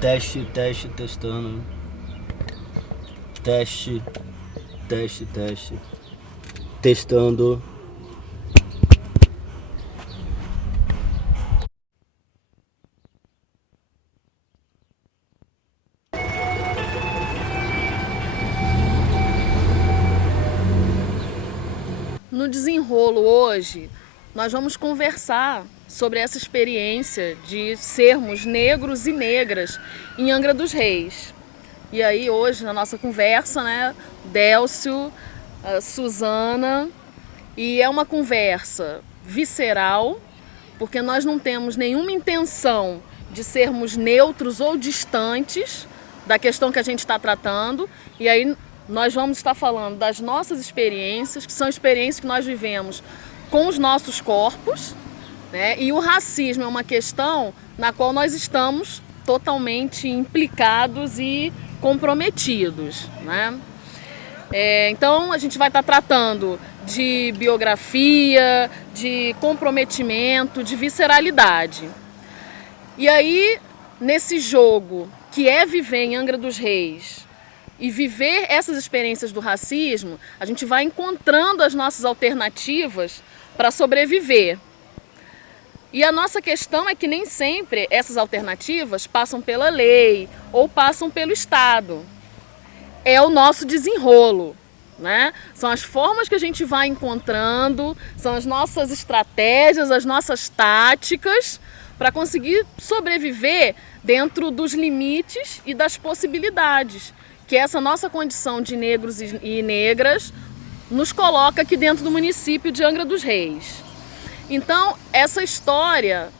Teste, teste, testando. Teste, teste, teste. Testando. No desenrolo hoje, nós vamos conversar sobre essa experiência de sermos negros e negras em Angra dos Reis. E aí hoje na nossa conversa, né, Délcio, Suzana, e é uma conversa visceral, porque nós não temos nenhuma intenção de sermos neutros ou distantes da questão que a gente está tratando, e aí nós vamos estar falando das nossas experiências, que são experiências que nós vivemos com os nossos corpos, né? E o racismo é uma questão na qual nós estamos totalmente implicados e comprometidos, né? Então a gente vai estar tratando de biografia, de comprometimento, de visceralidade. E aí, nesse jogo que é viver em Angra dos Reis e viver essas experiências do racismo, a gente vai encontrando as nossas alternativas para sobreviver. E a nossa questão é que nem sempre essas alternativas passam pela lei ou passam pelo Estado. É o nosso desenrolo, né? São as formas que a gente vai encontrando, são as nossas estratégias, as nossas táticas para conseguir sobreviver dentro dos limites e das possibilidades que essa nossa condição de negros e negras nos coloca aqui dentro do município de Angra dos Reis. Então, essa história,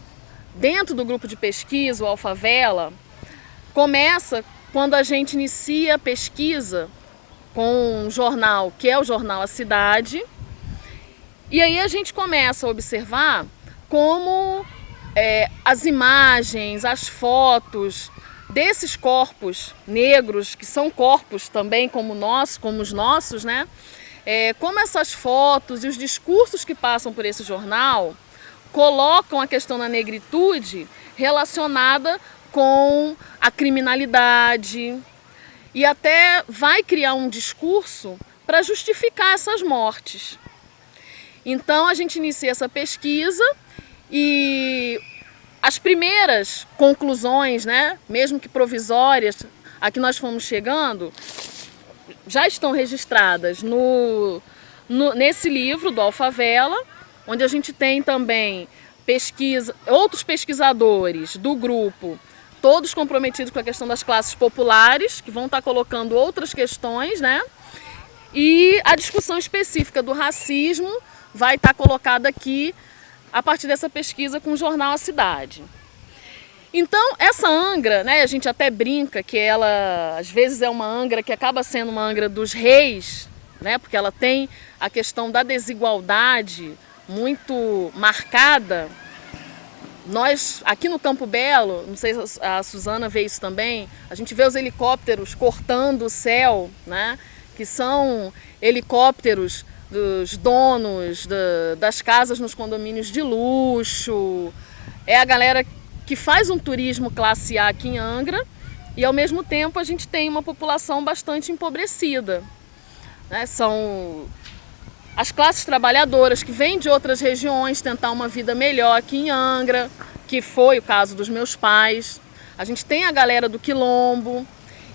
dentro do grupo de pesquisa, o Alfavela, começa quando a gente inicia a pesquisa com um jornal, que é o jornal A Cidade, e aí a gente começa a observar como as imagens, as fotos desses corpos negros, que são corpos também como os nossos, né? Como essas fotos e os discursos que passam por esse jornal colocam a questão da negritude relacionada com a criminalidade e até vai criar um discurso para justificar essas mortes. Então a gente inicia essa pesquisa e as primeiras conclusões, né, mesmo que provisórias, a que nós fomos chegando, já estão registradas nesse livro do Alfavela, onde a gente tem também outros pesquisadores do grupo, todos comprometidos com a questão das classes populares, que vão estar colocando outras questões, né? E a discussão específica do racismo vai estar colocada aqui a partir dessa pesquisa com o jornal A Cidade. Então, essa Angra, né, a gente até brinca que ela, às vezes, é uma Angra que acaba sendo uma Angra dos reis, né, porque ela tem a questão da desigualdade muito marcada. Nós, aqui no Campo Belo, não sei se a Suzana vê isso também, a gente vê os helicópteros cortando o céu, né, que são helicópteros dos donos das casas nos condomínios de luxo. É a galera que faz um turismo classe A aqui em Angra e, ao mesmo tempo, a gente tem uma população bastante empobrecida, né? São as classes trabalhadoras que vêm de outras regiões tentar uma vida melhor aqui em Angra, que foi o caso dos meus pais. A gente tem a galera do Quilombo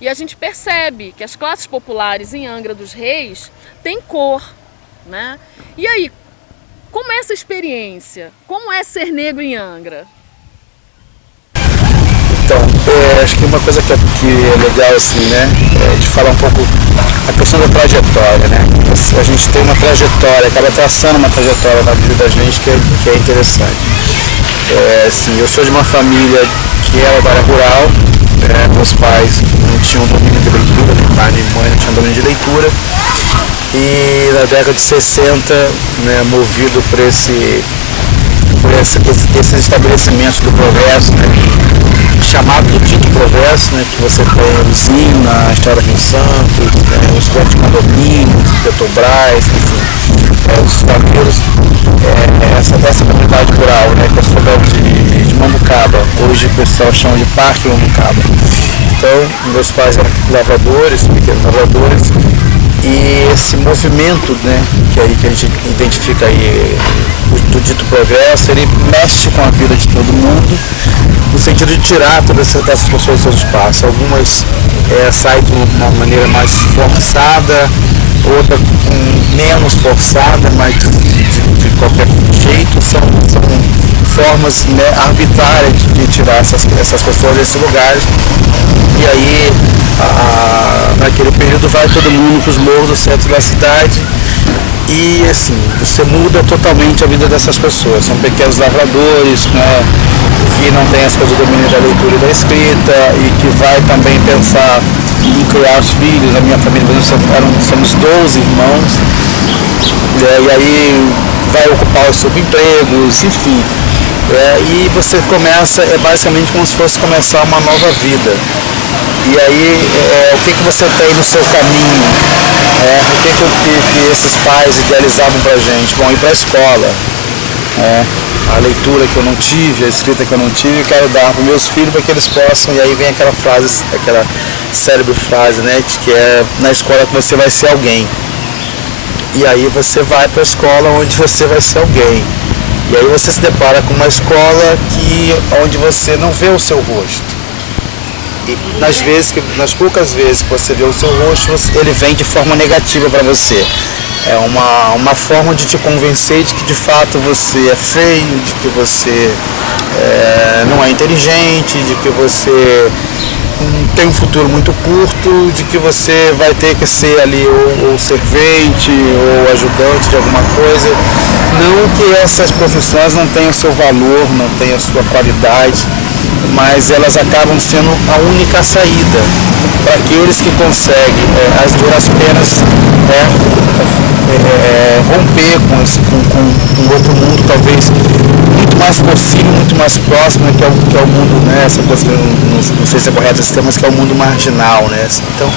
e a gente percebe que as classes populares em Angra dos Reis têm cor, né? E aí, como é essa experiência? Como é ser negro em Angra? Então, acho que uma coisa que é legal, assim, né, de falar um pouco a questão da trajetória, né? A gente tem uma trajetória, acaba traçando uma trajetória na vida da gente que é interessante. Assim, eu sou de uma família que era da área rural, meus pais não tinham domínio de leitura, meu pai e minha mãe não tinham domínio de leitura. E na década de 60, né, movido por esses estabelecimentos do progresso, né, chamado do dito progresso, né, que você tem a usina, a Estrada Rio Santos, né, os grandes condomínios, Petrobras, enfim, os estaleiros, essa comunidade rural, né, que eu sou de Mambucaba, hoje o pessoal chama de Parque Mambucaba. Então, meus pais eram lavradores, pequenos lavradores, e esse movimento, né, que a gente identifica aí do dito progresso, ele mexe com a vida de todo mundo, no sentido de tirar todas essas pessoas do seu espaço. Algumas saem de uma maneira mais forçada, outra menos forçada, mas de qualquer jeito são formas, né, arbitrárias de tirar essas pessoas desses lugares. E aí, naquele período, vai todo mundo para os morros do centro da cidade e, assim, você muda totalmente a vida dessas pessoas. São pequenos lavradores, né, que não tem as coisas do domínio da leitura e da escrita e que vai também pensar em criar os filhos. Na minha família, somos 12 irmãos, e aí vai ocupar os subempregos, enfim. E você começa, basicamente como se fosse começar uma nova vida. E aí, o que você tem no seu caminho? O que esses pais idealizavam pra gente? Bom, ir pra escola. A leitura que eu não tive, a escrita que eu não tive, eu quero dar para meus filhos para que eles possam. E aí vem aquela frase, aquela célebre frase, né? Que é na escola que você vai ser alguém. E aí você vai para a escola onde você vai ser alguém. E aí você se depara com uma escola onde você não vê o seu rosto. E nas poucas vezes que você vê o seu rosto, ele vem de forma negativa para você. É uma forma de te convencer de que de fato você é feio, de que você não é inteligente, de que você tem um futuro muito curto, de que você vai ter que ser ali ou servente ou ajudante de alguma coisa. Não que essas profissões não tenham seu valor, não tenham sua qualidade, mas elas acabam sendo a única saída para aqueles que conseguem, as duras penas, romper com outro mundo, talvez muito mais possível, muito mais próximo, né, que é o mundo, né, essa coisa, não sei se é correto esse termo, mas que é o mundo marginal, né? Então,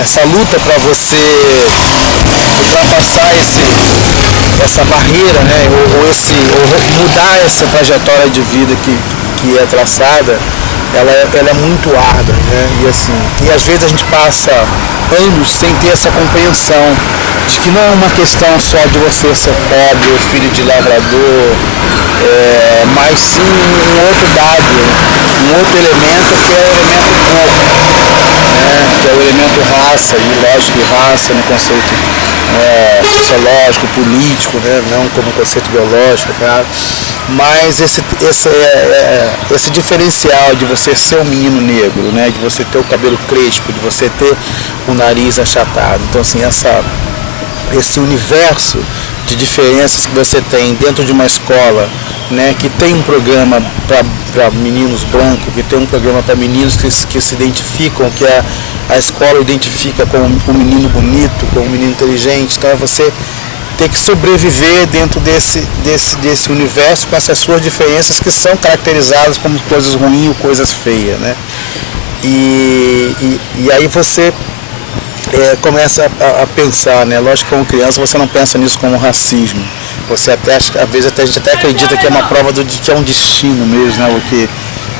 essa luta para você ultrapassar essa barreira, né, ou mudar essa trajetória de vida que é traçada, ela é muito árdua, né? E às vezes a gente passa anos sem ter essa compreensão de que não é uma questão só de você ser pobre ou filho de lavrador, mas sim um outro dado, um outro elemento que é o elemento corpo, né? Que é o elemento raça, e lógico que raça no conceito sociológico, político, né? Não como conceito biológico, claro. Mas esse diferencial de você ser um menino negro, né? De você ter o cabelo crespo, de você ter o nariz achatado. Então, assim, esse universo de diferenças que você tem dentro de uma escola, né, que tem um programa para meninos brancos, que tem um programa para meninos que se identificam, que a escola identifica como um menino bonito, como um menino inteligente. Então é você ter que sobreviver dentro desse universo com essas suas diferenças que são caracterizadas como coisas ruins ou coisas feias, né? E aí você começa a pensar, né? Lógico que como criança você não pensa nisso como racismo. Você até, às vezes a gente até acredita que é uma prova de que é um destino mesmo, né? Porque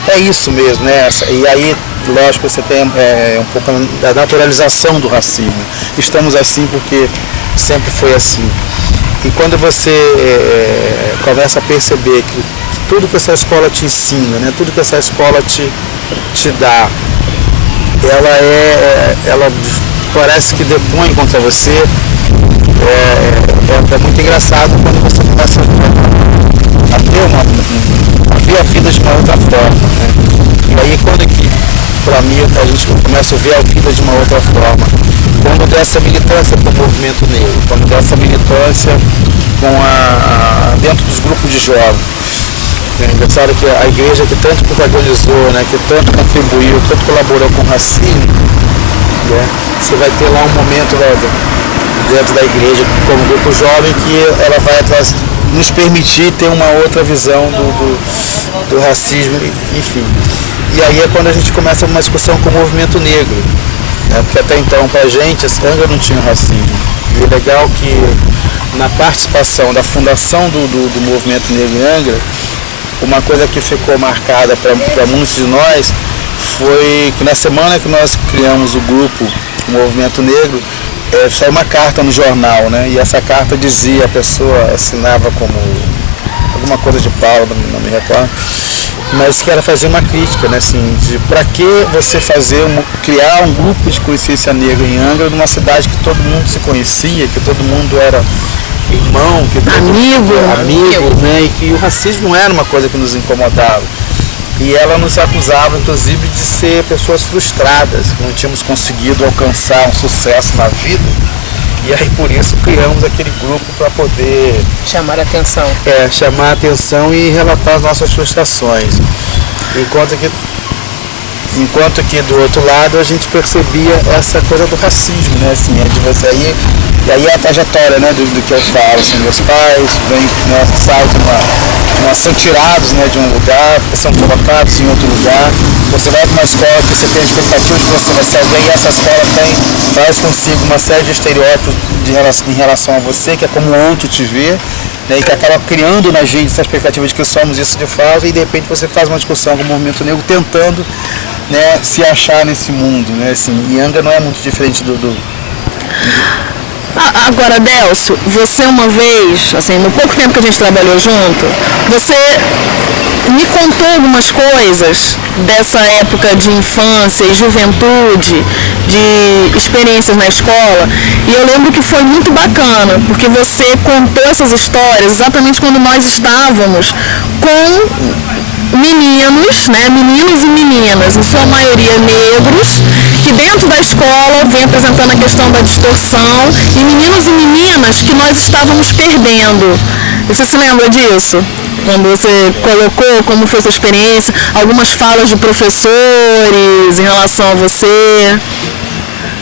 é isso mesmo, né? E aí, lógico, você tem um pouco da naturalização do racismo. Estamos assim porque sempre foi assim. E quando você começa a perceber que tudo que essa escola te ensina, né? Tudo que essa escola te dá, ela parece que depõe contra você. É muito engraçado quando você começa a ver a vida de uma outra forma, né? E aí quando para mim a gente começa a ver a vida de uma outra forma, quando dessa militância para o movimento negro, quando dessa militância dentro dos grupos de jovens. É engraçado que a igreja que tanto protagonizou, né, que tanto contribuiu, tanto colaborou com o racismo, né, você vai ter lá um momento dentro da igreja, como grupo jovem, que ela vai nos permitir ter uma outra visão do racismo, enfim. E aí é quando a gente começa uma discussão com o movimento negro, né, porque até então, pra gente, Angra não tinha racismo. E é legal que na participação da fundação do movimento negro em Angra, uma coisa que ficou marcada para muitos de nós foi que na semana que nós criamos o grupo, o Movimento Negro, saiu uma carta no jornal, né? E essa carta dizia, a pessoa assinava como alguma coisa de Paulo, não me recordo, mas que ela fazia uma crítica, né? Assim, de para que você criar um grupo de consciência negra em Angra, numa cidade que todo mundo se conhecia, que todo mundo era irmão, que todo amigo, né? E que o racismo não era uma coisa que nos incomodava. E ela nos acusava, inclusive, de ser pessoas frustradas, que não tínhamos conseguido alcançar um sucesso na vida. E aí, por isso, criamos aquele grupo para poder... chamar a atenção. Chamar a atenção e relatar as nossas frustrações. Enquanto que do outro lado a gente percebia essa coisa do racismo, né? Assim, de você aí... E aí a trajetória, né, do que eu falo, assim, meus pais são tirados, né, de um lugar, são colocados em outro lugar. Você vai para uma escola que você tem a expectativa de que você vai ser alguém, e essa escola traz consigo uma série de estereótipos em relação a você, que é como o outro te vê, né, e que acaba criando na gente essa expectativa de que somos isso de fato, e de repente você faz uma discussão com o movimento negro tentando, né, se achar nesse mundo, né, assim, e Angra não é muito diferente do... Agora, Delcio, você uma vez, assim, no pouco tempo que a gente trabalhou junto, você me contou algumas coisas dessa época de infância e juventude, de experiências na escola, e eu lembro que foi muito bacana, porque você contou essas histórias exatamente quando nós estávamos com meninos, né, meninos e meninas, em sua maioria negros, que dentro da escola vem apresentando a questão da distorção, e meninos e meninas que nós estávamos perdendo. Você se lembra disso? Quando você colocou como foi sua experiência, algumas falas de professores em relação a você?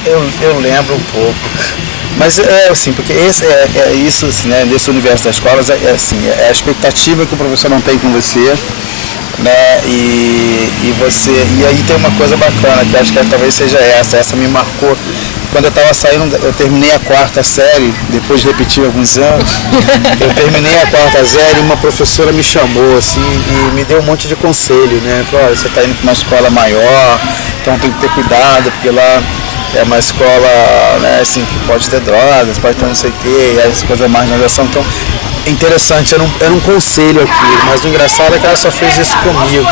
Eu lembro um pouco. Mas é assim, porque isso, assim, né, nesse universo das escolas, é a expectativa que o professor não tem com você, né, e aí tem uma coisa bacana, que acho que talvez seja essa me marcou. Quando eu estava saindo, eu terminei a 4ª série, depois de repetir alguns anos, eu terminei a 4ª série e uma professora me chamou, assim, e me deu um monte de conselho, né, falou, olha, você está indo para uma escola maior, então tem que ter cuidado, porque lá é uma escola, né, assim, que pode ter drogas, pode ter não sei o quê, as coisas da marginalização, então é interessante, era um conselho aqui, mas o engraçado é que ela só fez isso comigo,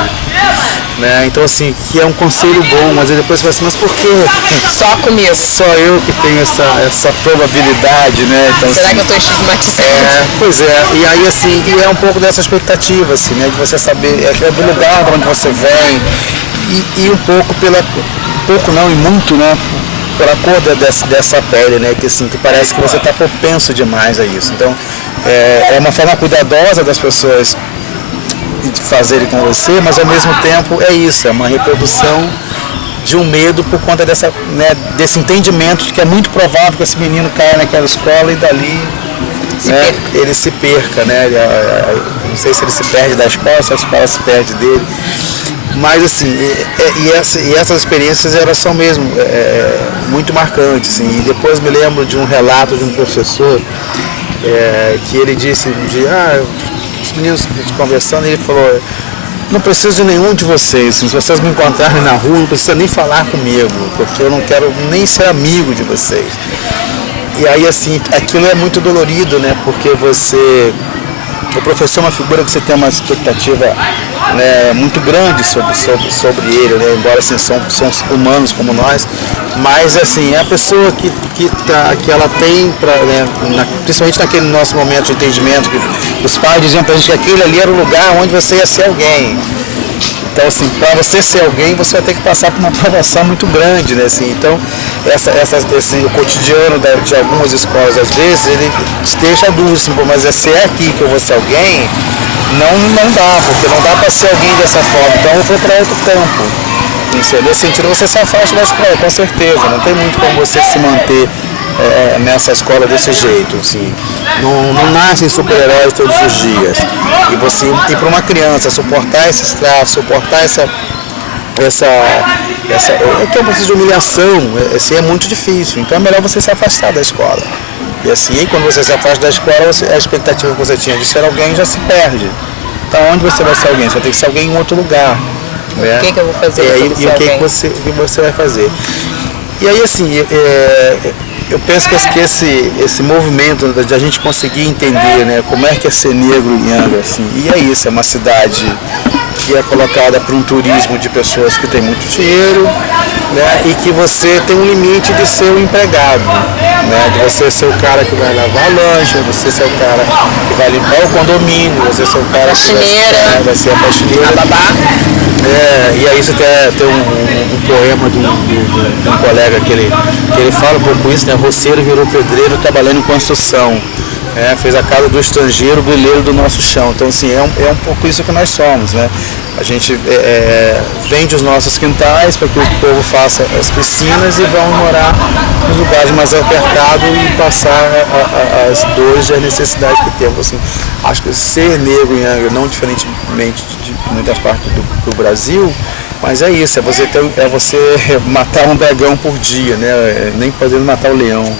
né, então assim, que é um conselho bom, mas aí depois você fala assim, mas por quê? Só comigo. Só eu que tenho essa probabilidade, né, então, será assim, que eu estou estigmatizando? Pois é, e aí assim, e é um pouco dessa expectativa, assim, né, de você saber, é do lugar de onde você vem, e um pouco e muito, né, pela cor dessa pele, né, que assim, que parece que você está propenso demais a isso. Então, é uma forma cuidadosa das pessoas de fazerem com você, mas ao mesmo tempo é isso, é uma reprodução de um medo por conta desse entendimento de que é muito provável que esse menino caia naquela escola e dali ele se perca, né? Não sei se ele se perde da escola, se a escola se perde dele. Mas assim, essas experiências elas são mesmo muito marcantes, assim. E depois me lembro de um relato de um professor que ele disse um dia, os meninos conversando, ele falou, não preciso de nenhum de vocês, se vocês me encontrarem na rua, não precisa nem falar comigo, porque eu não quero nem ser amigo de vocês. E aí assim, aquilo é muito dolorido, né, porque o professor é uma figura que você tem uma expectativa, né, muito grande sobre ele, né, embora assim, são humanos como nós, mas assim, é a pessoa que ela tem, principalmente naquele nosso momento de entendimento, que os pais diziam pra gente que aquele ali era o lugar onde você ia ser alguém. Então, assim, para você ser alguém, você vai ter que passar por uma provação muito grande, né? Assim, então, o cotidiano de algumas escolas, às vezes, ele deixa a dúvida, assim, mas se é aqui que eu vou ser alguém, não dá, porque não dá para ser alguém dessa forma. Então, eu vou para outro campo. Nesse sentido, você se afasta da escola, com certeza. Não tem muito como você se manter nessa escola desse jeito, assim. Não nascem super-heróis todos os dias. E você ir para uma criança, suportar esses traços, suportar essa que é um processo de humilhação, assim, é muito difícil. Então é melhor você se afastar da escola. E assim, quando você se afasta da escola, a expectativa que você tinha de ser alguém já se perde. Então onde você vai ser alguém? Você vai ter que ser alguém em outro lugar. Né? O que eu vou fazer? E o que você vai fazer? E aí, assim, eu penso que esse movimento de a gente conseguir entender, né, como é que é ser negro em Angra, assim, e é isso, é uma cidade que é colocada para um turismo de pessoas que têm muito dinheiro, né, e que você tem um limite de ser o empregado, né, de você ser o cara que vai lavar a lancha, você ser o cara que vai limpar o condomínio, você ser o cara que vai ser a faxineira, a babá. E aí você tem um poema de um colega que ele fala um pouco isso, né? Roceiro virou pedreiro trabalhando em construção. Fez a casa do estrangeiro, o brilheiro do nosso chão. Então, assim, é um pouco isso que nós somos, né? A gente vende os nossos quintais para que o povo faça as piscinas e vão morar nos lugares mais apertados e passar as dores e as necessidades que temos. Assim, acho que ser negro em Angra, não diferentemente de muitas partes do Brasil, mas é isso, é você matar um dragão por dia, né? Nem podendo matar o leão.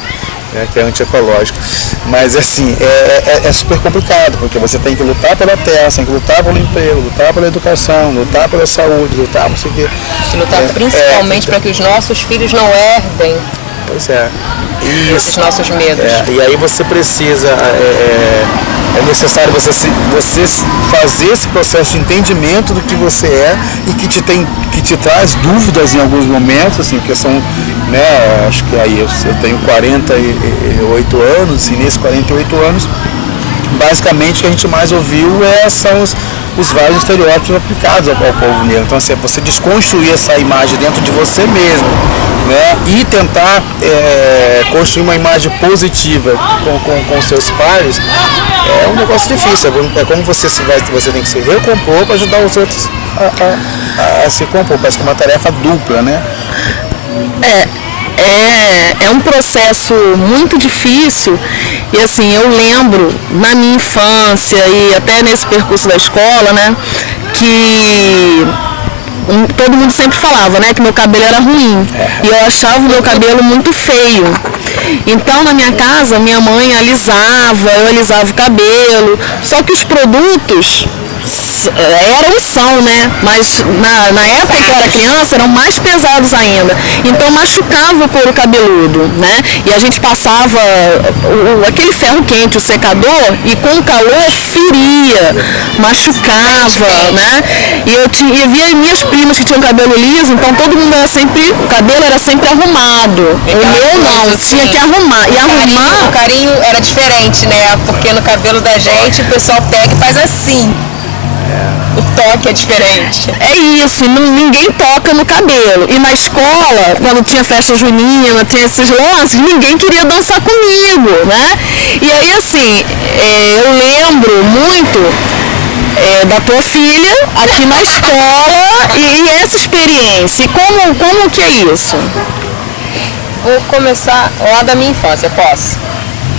Que é antiecológico, mas assim, é super complicado, porque você tem que lutar pela terra, tem que lutar pelo emprego, lutar pela educação, lutar pela saúde, lutar não sei o quê. Lutar principalmente para que os nossos filhos não herdem. Pois é. Esses nossos medos. E aí você precisa, é necessário você fazer esse processo de entendimento do que você é e que te traz dúvidas em alguns momentos, assim, porque são, né, acho que aí eu tenho 48 anos, e nesses 48 anos, basicamente o que a gente mais ouviu são os vários estereótipos aplicados ao povo negro. Então, assim, você desconstruir essa imagem dentro de você mesmo, né, e tentar construir uma imagem positiva com seus pares, é um negócio difícil. É como você tem que se recompor para ajudar os outros a se compor. Parece que é uma tarefa dupla, né? É um processo muito difícil e assim, eu lembro na minha infância e até nesse percurso da escola, né, que todo mundo sempre falava, né, que meu cabelo era ruim e eu achava o meu cabelo muito feio. Então na minha casa, minha mãe eu alisava o cabelo, só que os produtos são, né? Mas na época que eu era criança eram mais pesados ainda. Então machucava o couro cabeludo, né? E a gente passava aquele ferro quente, o secador, e com o calor feria, machucava, né? E eu via minhas primas que tinham cabelo liso, então todo mundo o cabelo era sempre arrumado. O meu não, assim, tinha que arrumar. O carinho era diferente, né? Porque no cabelo da gente o pessoal pega e faz assim. O toque é diferente. É isso, ninguém toca no cabelo. E na escola, quando tinha festa junina, tinha esses lances, ninguém queria dançar comigo, né? E aí, assim, eu lembro muito da tua filha aqui na escola e essa experiência. E como que é isso? Vou começar lá da minha infância, posso?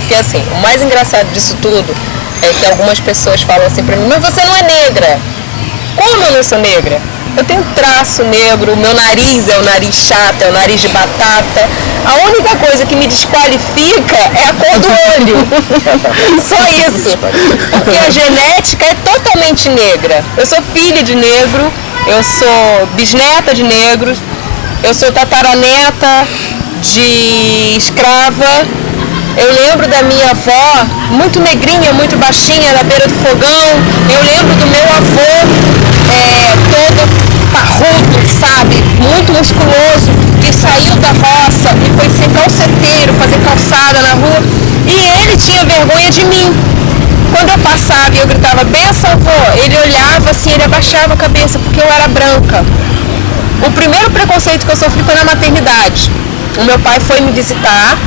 Porque, assim, o mais engraçado disso tudo é que algumas pessoas falam assim pra mim, mas você não é negra. Como eu não sou negra? Eu tenho traço negro, o meu nariz é o nariz chato, é o nariz de batata. A única coisa que me desqualifica é a cor do olho. Só isso. Porque a genética é totalmente negra. Eu sou filha de negro, eu sou bisneta de negros, eu sou tataraneta de escrava. Eu lembro da minha avó, muito negrinha, muito baixinha, na beira do fogão. Eu lembro do meu avô, todo parrudo, sabe? Muito musculoso, que saiu da roça e foi ser calceteiro, fazer calçada na rua. E ele tinha vergonha de mim. Quando eu passava e eu gritava, benção, avô, ele olhava assim, ele abaixava a cabeça, porque eu era branca. O primeiro preconceito que eu sofri foi na maternidade. O meu pai foi me visitar.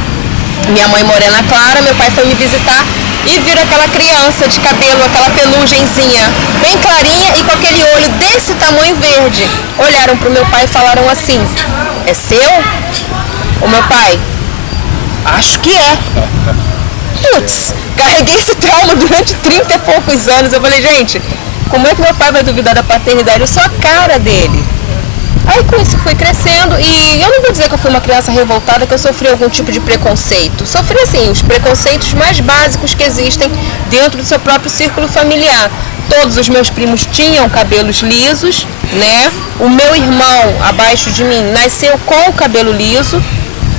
Minha mãe morena clara, meu pai foi me visitar e viram aquela criança de cabelo, aquela pelugenzinha bem clarinha e com aquele olho desse tamanho verde. Olharam pro meu pai e falaram assim, é seu? O meu pai, acho que é. Putz, carreguei esse trauma durante 30 e poucos anos. Eu falei, gente, como é que meu pai vai duvidar da paternidade? Eu sou a cara dele. Aí com isso fui crescendo e eu não vou dizer que eu fui uma criança revoltada, que eu sofri algum tipo de preconceito. Sofri, assim, os preconceitos mais básicos que existem dentro do seu próprio círculo familiar. Todos os meus primos tinham cabelos lisos, né? O meu irmão, abaixo de mim, nasceu com o cabelo liso,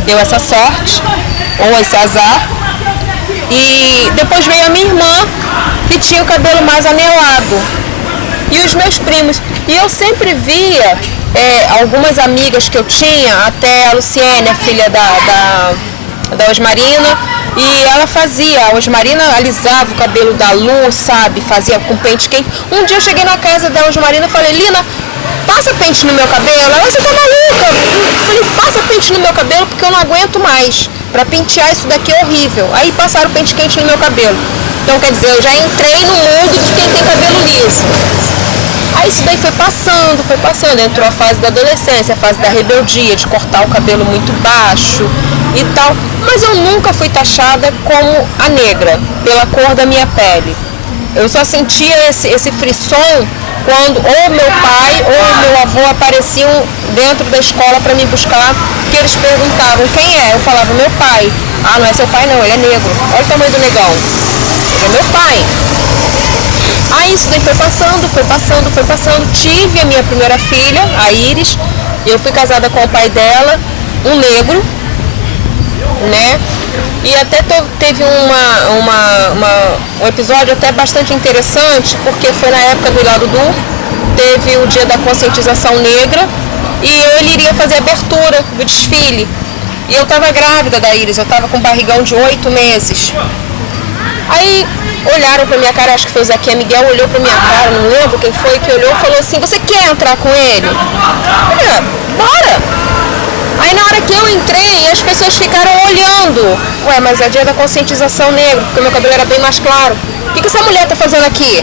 deu essa sorte, ou esse azar. E depois veio a minha irmã, que tinha o cabelo mais anelado. E os meus primos. E eu sempre via algumas amigas que eu tinha, até a Luciene, a filha da Osmarina, e ela fazia, a Osmarina alisava o cabelo da Lu, sabe, fazia com pente quente. Um dia eu cheguei na casa da Osmarina e falei, Lina, passa pente no meu cabelo. Ela, você tá maluca? Eu falei, passa pente no meu cabelo porque eu não aguento mais. Pra pentear isso daqui é horrível. Aí passaram pente quente no meu cabelo. Então quer dizer, eu já entrei no mundo de quem tem cabelo liso. Aí isso daí foi passando. Entrou a fase da adolescência, a fase da rebeldia, de cortar o cabelo muito baixo e tal. Mas eu nunca fui taxada como a negra, pela cor da minha pele. Eu só sentia esse frisson quando ou meu pai ou meu avô apareciam dentro da escola para me buscar, que eles perguntavam quem é. Eu falava, meu pai. Ah, não é seu pai não, ele é negro. Olha o tamanho do negão. Ele é meu pai. Aí isso daí foi passando. Tive a minha primeira filha, a Iris. Eu fui casada com o pai dela, um negro, né? E até teve um episódio até bastante interessante, porque foi na época do Ilá Dudu, teve o dia da conscientização negra, e ele iria fazer a abertura do desfile. E eu estava grávida da Iris, eu estava com um barrigão de 8 meses. Aí olharam pra minha cara, acho que foi o Zequinha Miguel, olhou pra minha cara, não lembro quem foi que olhou e falou assim, você quer entrar com ele? Eu falei, bora! Aí na hora que eu entrei, as pessoas ficaram olhando. Ué, mas é dia da conscientização negra, porque meu cabelo era bem mais claro. O que essa mulher tá fazendo aqui?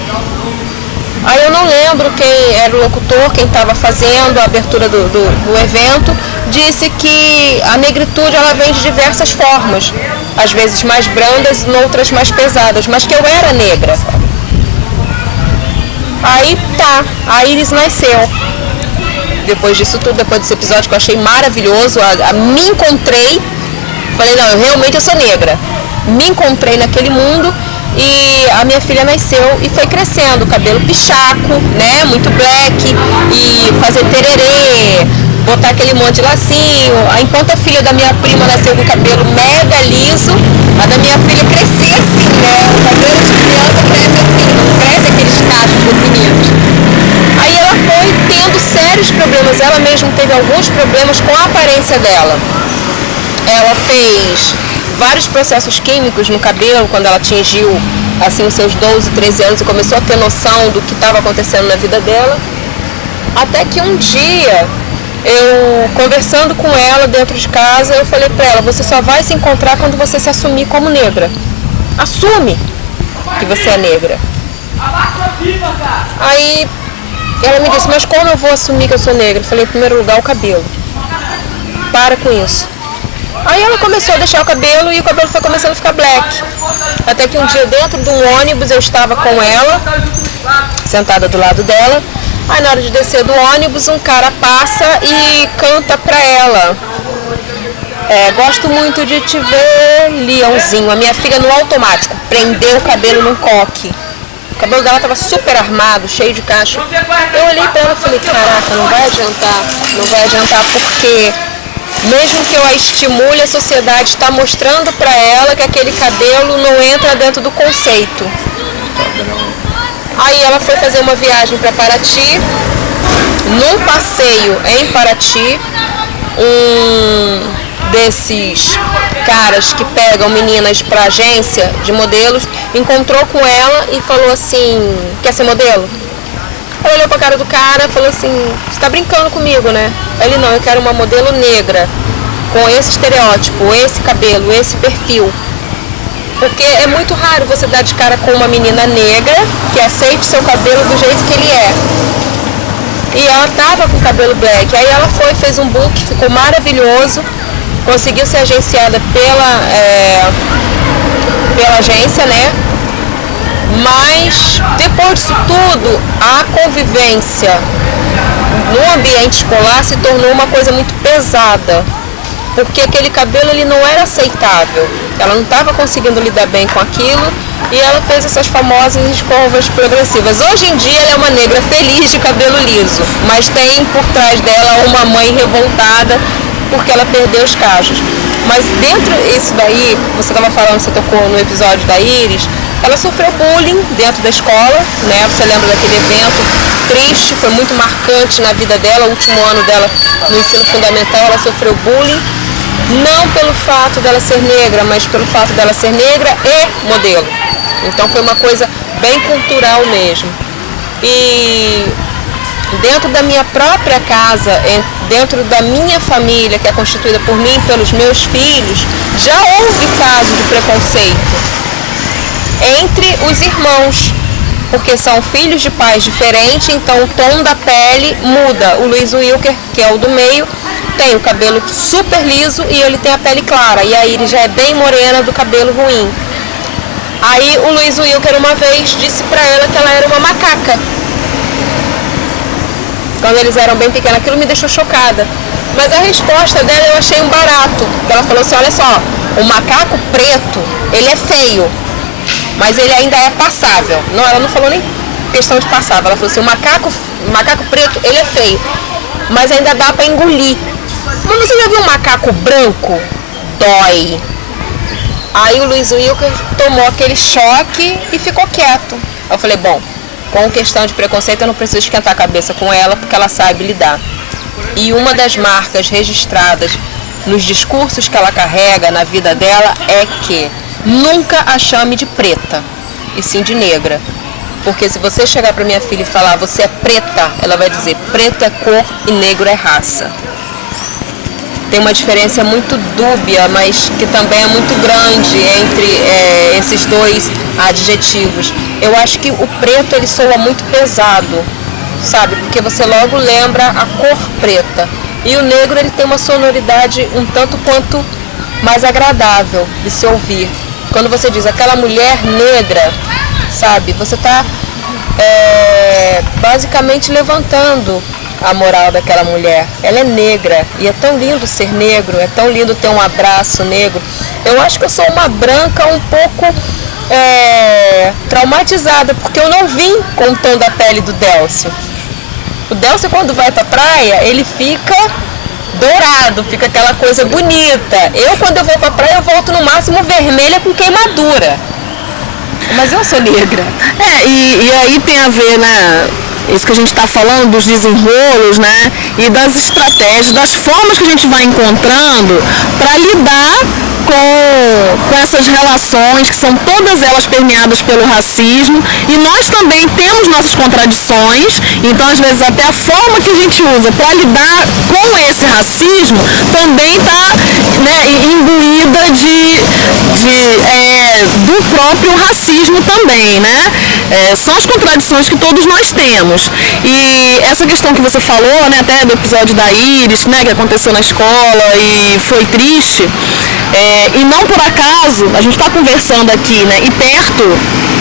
Aí eu não lembro quem era o locutor, quem estava fazendo a abertura do evento, disse que a negritude ela vem de diversas formas. Às vezes mais brandas, outras mais pesadas, mas que eu era negra. Aí tá, a Iris nasceu. Depois disso tudo, depois desse episódio que eu achei maravilhoso, me encontrei, falei, não, eu sou negra. Me encontrei naquele mundo e a minha filha nasceu e foi crescendo, cabelo pichaco, né, muito black, e fazer tererê, botar aquele monte de lacinho. Enquanto a filha da minha prima nasceu com o cabelo mega liso, a da minha filha crescia assim, né, o cabelo de criança cresce assim, não cresce aqueles cachos pequeninos. Aí ela foi tendo sérios problemas, ela mesma teve alguns problemas com a aparência dela. Ela fez vários processos químicos no cabelo quando ela atingiu assim, os seus 12, 13 anos e começou a ter noção do que estava acontecendo na vida dela. Até que um dia, eu conversando com ela dentro de casa, eu falei pra ela, você só vai se encontrar quando você se assumir como negra. Assume que você é negra. Aí ela me disse, mas como eu vou assumir que eu sou negra? Eu falei, em primeiro lugar, o cabelo. Para com isso. Aí ela começou a deixar o cabelo e o cabelo foi começando a ficar black. Até que um dia dentro de um ônibus eu estava com ela, sentada do lado dela. Aí na hora de descer do ônibus um cara passa e canta pra ela. Gosto muito de te ver, Leãozinho. A minha filha no automático prendeu o cabelo num coque. O cabelo dela estava super armado, cheio de cacho. Eu olhei pra ela e falei, caraca, não vai adiantar porque mesmo que eu a estimule, a sociedade está mostrando para ela que aquele cabelo não entra dentro do conceito. Aí ela foi fazer uma viagem para Paraty. Num passeio em Paraty, um desses caras que pegam meninas para agência de modelos encontrou com ela e falou assim, quer ser modelo? Ela olhou pra cara do cara e falou assim, você tá brincando comigo, né? Ele, não, eu quero uma modelo negra, com esse estereótipo, esse cabelo, esse perfil. Porque é muito raro você dar de cara com uma menina negra que aceite seu cabelo do jeito que ele é. E ela tava com cabelo black. Aí ela foi, fez um book, ficou maravilhoso, conseguiu ser agenciada pela agência, né? Mas depois disso tudo, a convivência no ambiente escolar se tornou uma coisa muito pesada. porque aquele cabelo ele não era aceitável. Ela não estava conseguindo lidar bem com aquilo e ela fez essas famosas escovas progressivas. Hoje em dia ela é uma negra feliz de cabelo liso, mas tem por trás dela uma mãe revoltada porque ela perdeu os cachos. Mas dentro disso daí, você estava falando, você tocou no episódio da Iris, ela sofreu bullying dentro da escola, né? Você lembra daquele evento triste, foi muito marcante na vida dela, o último ano dela no ensino fundamental, ela sofreu bullying, não pelo fato dela ser negra, mas pelo fato dela ser negra e modelo. Então foi uma coisa bem cultural mesmo. E dentro da minha própria casa, dentro da minha família, que é constituída por mim e pelos meus filhos, já houve casos de preconceito entre os irmãos, porque são filhos de pais diferentes, então o tom da pele muda. O Luiz Wilker, que é o do meio, tem o cabelo super liso e ele tem a pele clara, e a Iris já é bem morena, do cabelo ruim. Aí o Luiz Wilker uma vez disse pra ela que ela era uma macaca. Quando eles eram bem pequenos, aquilo me deixou chocada. Mas a resposta dela eu achei um barato. Ela falou assim, olha só, o macaco preto, ele é feio, mas ele ainda é passável. Não, ela não falou nem questão de passável, ela falou assim, o macaco preto, ele é feio, mas ainda dá pra engolir. Mas você já viu um macaco branco? Dói. Aí o Luiz Wilker tomou aquele choque e ficou quieto. Eu falei, bom, com questão de preconceito eu não preciso esquentar a cabeça com ela, porque ela sabe lidar. E uma das marcas registradas nos discursos que ela carrega na vida dela é que nunca a chame de preta, e sim de negra. Porque se você chegar para minha filha e falar, você é preta, ela vai dizer, preto é cor e negro é raça. Tem uma diferença muito dúbia, mas que também é muito grande entre esses dois adjetivos. Eu acho que o preto ele soa muito pesado, sabe? Porque você logo lembra a cor preta. E o negro ele tem uma sonoridade um tanto quanto mais agradável de se ouvir. Quando você diz aquela mulher negra, sabe? Você está basicamente levantando a moral daquela mulher. Ela é negra e é tão lindo ser negro, é tão lindo ter um abraço negro. Eu acho que eu sou uma branca um pouco traumatizada, porque eu não vim com o tom da pele do Délcio. O Délcio, quando vai pra praia, ele fica dourado, fica aquela coisa bonita. Eu, quando eu vou pra praia, eu volto no máximo vermelha com queimadura. Mas eu sou negra. E aí tem a ver, né? Isso que a gente está falando dos desenrolos, né? E das estratégias, das formas que a gente vai encontrando para lidar com essas relações, que são todas elas permeadas pelo racismo, e nós também temos nossas contradições, então às vezes até a forma que a gente usa para lidar com esse racismo também está, né, imbuída do próprio racismo também, né? São as contradições que todos nós temos. E essa questão que você falou, né, até do episódio da Iris, né, que aconteceu na escola e foi triste, e não por acaso, a gente está conversando aqui, né, e perto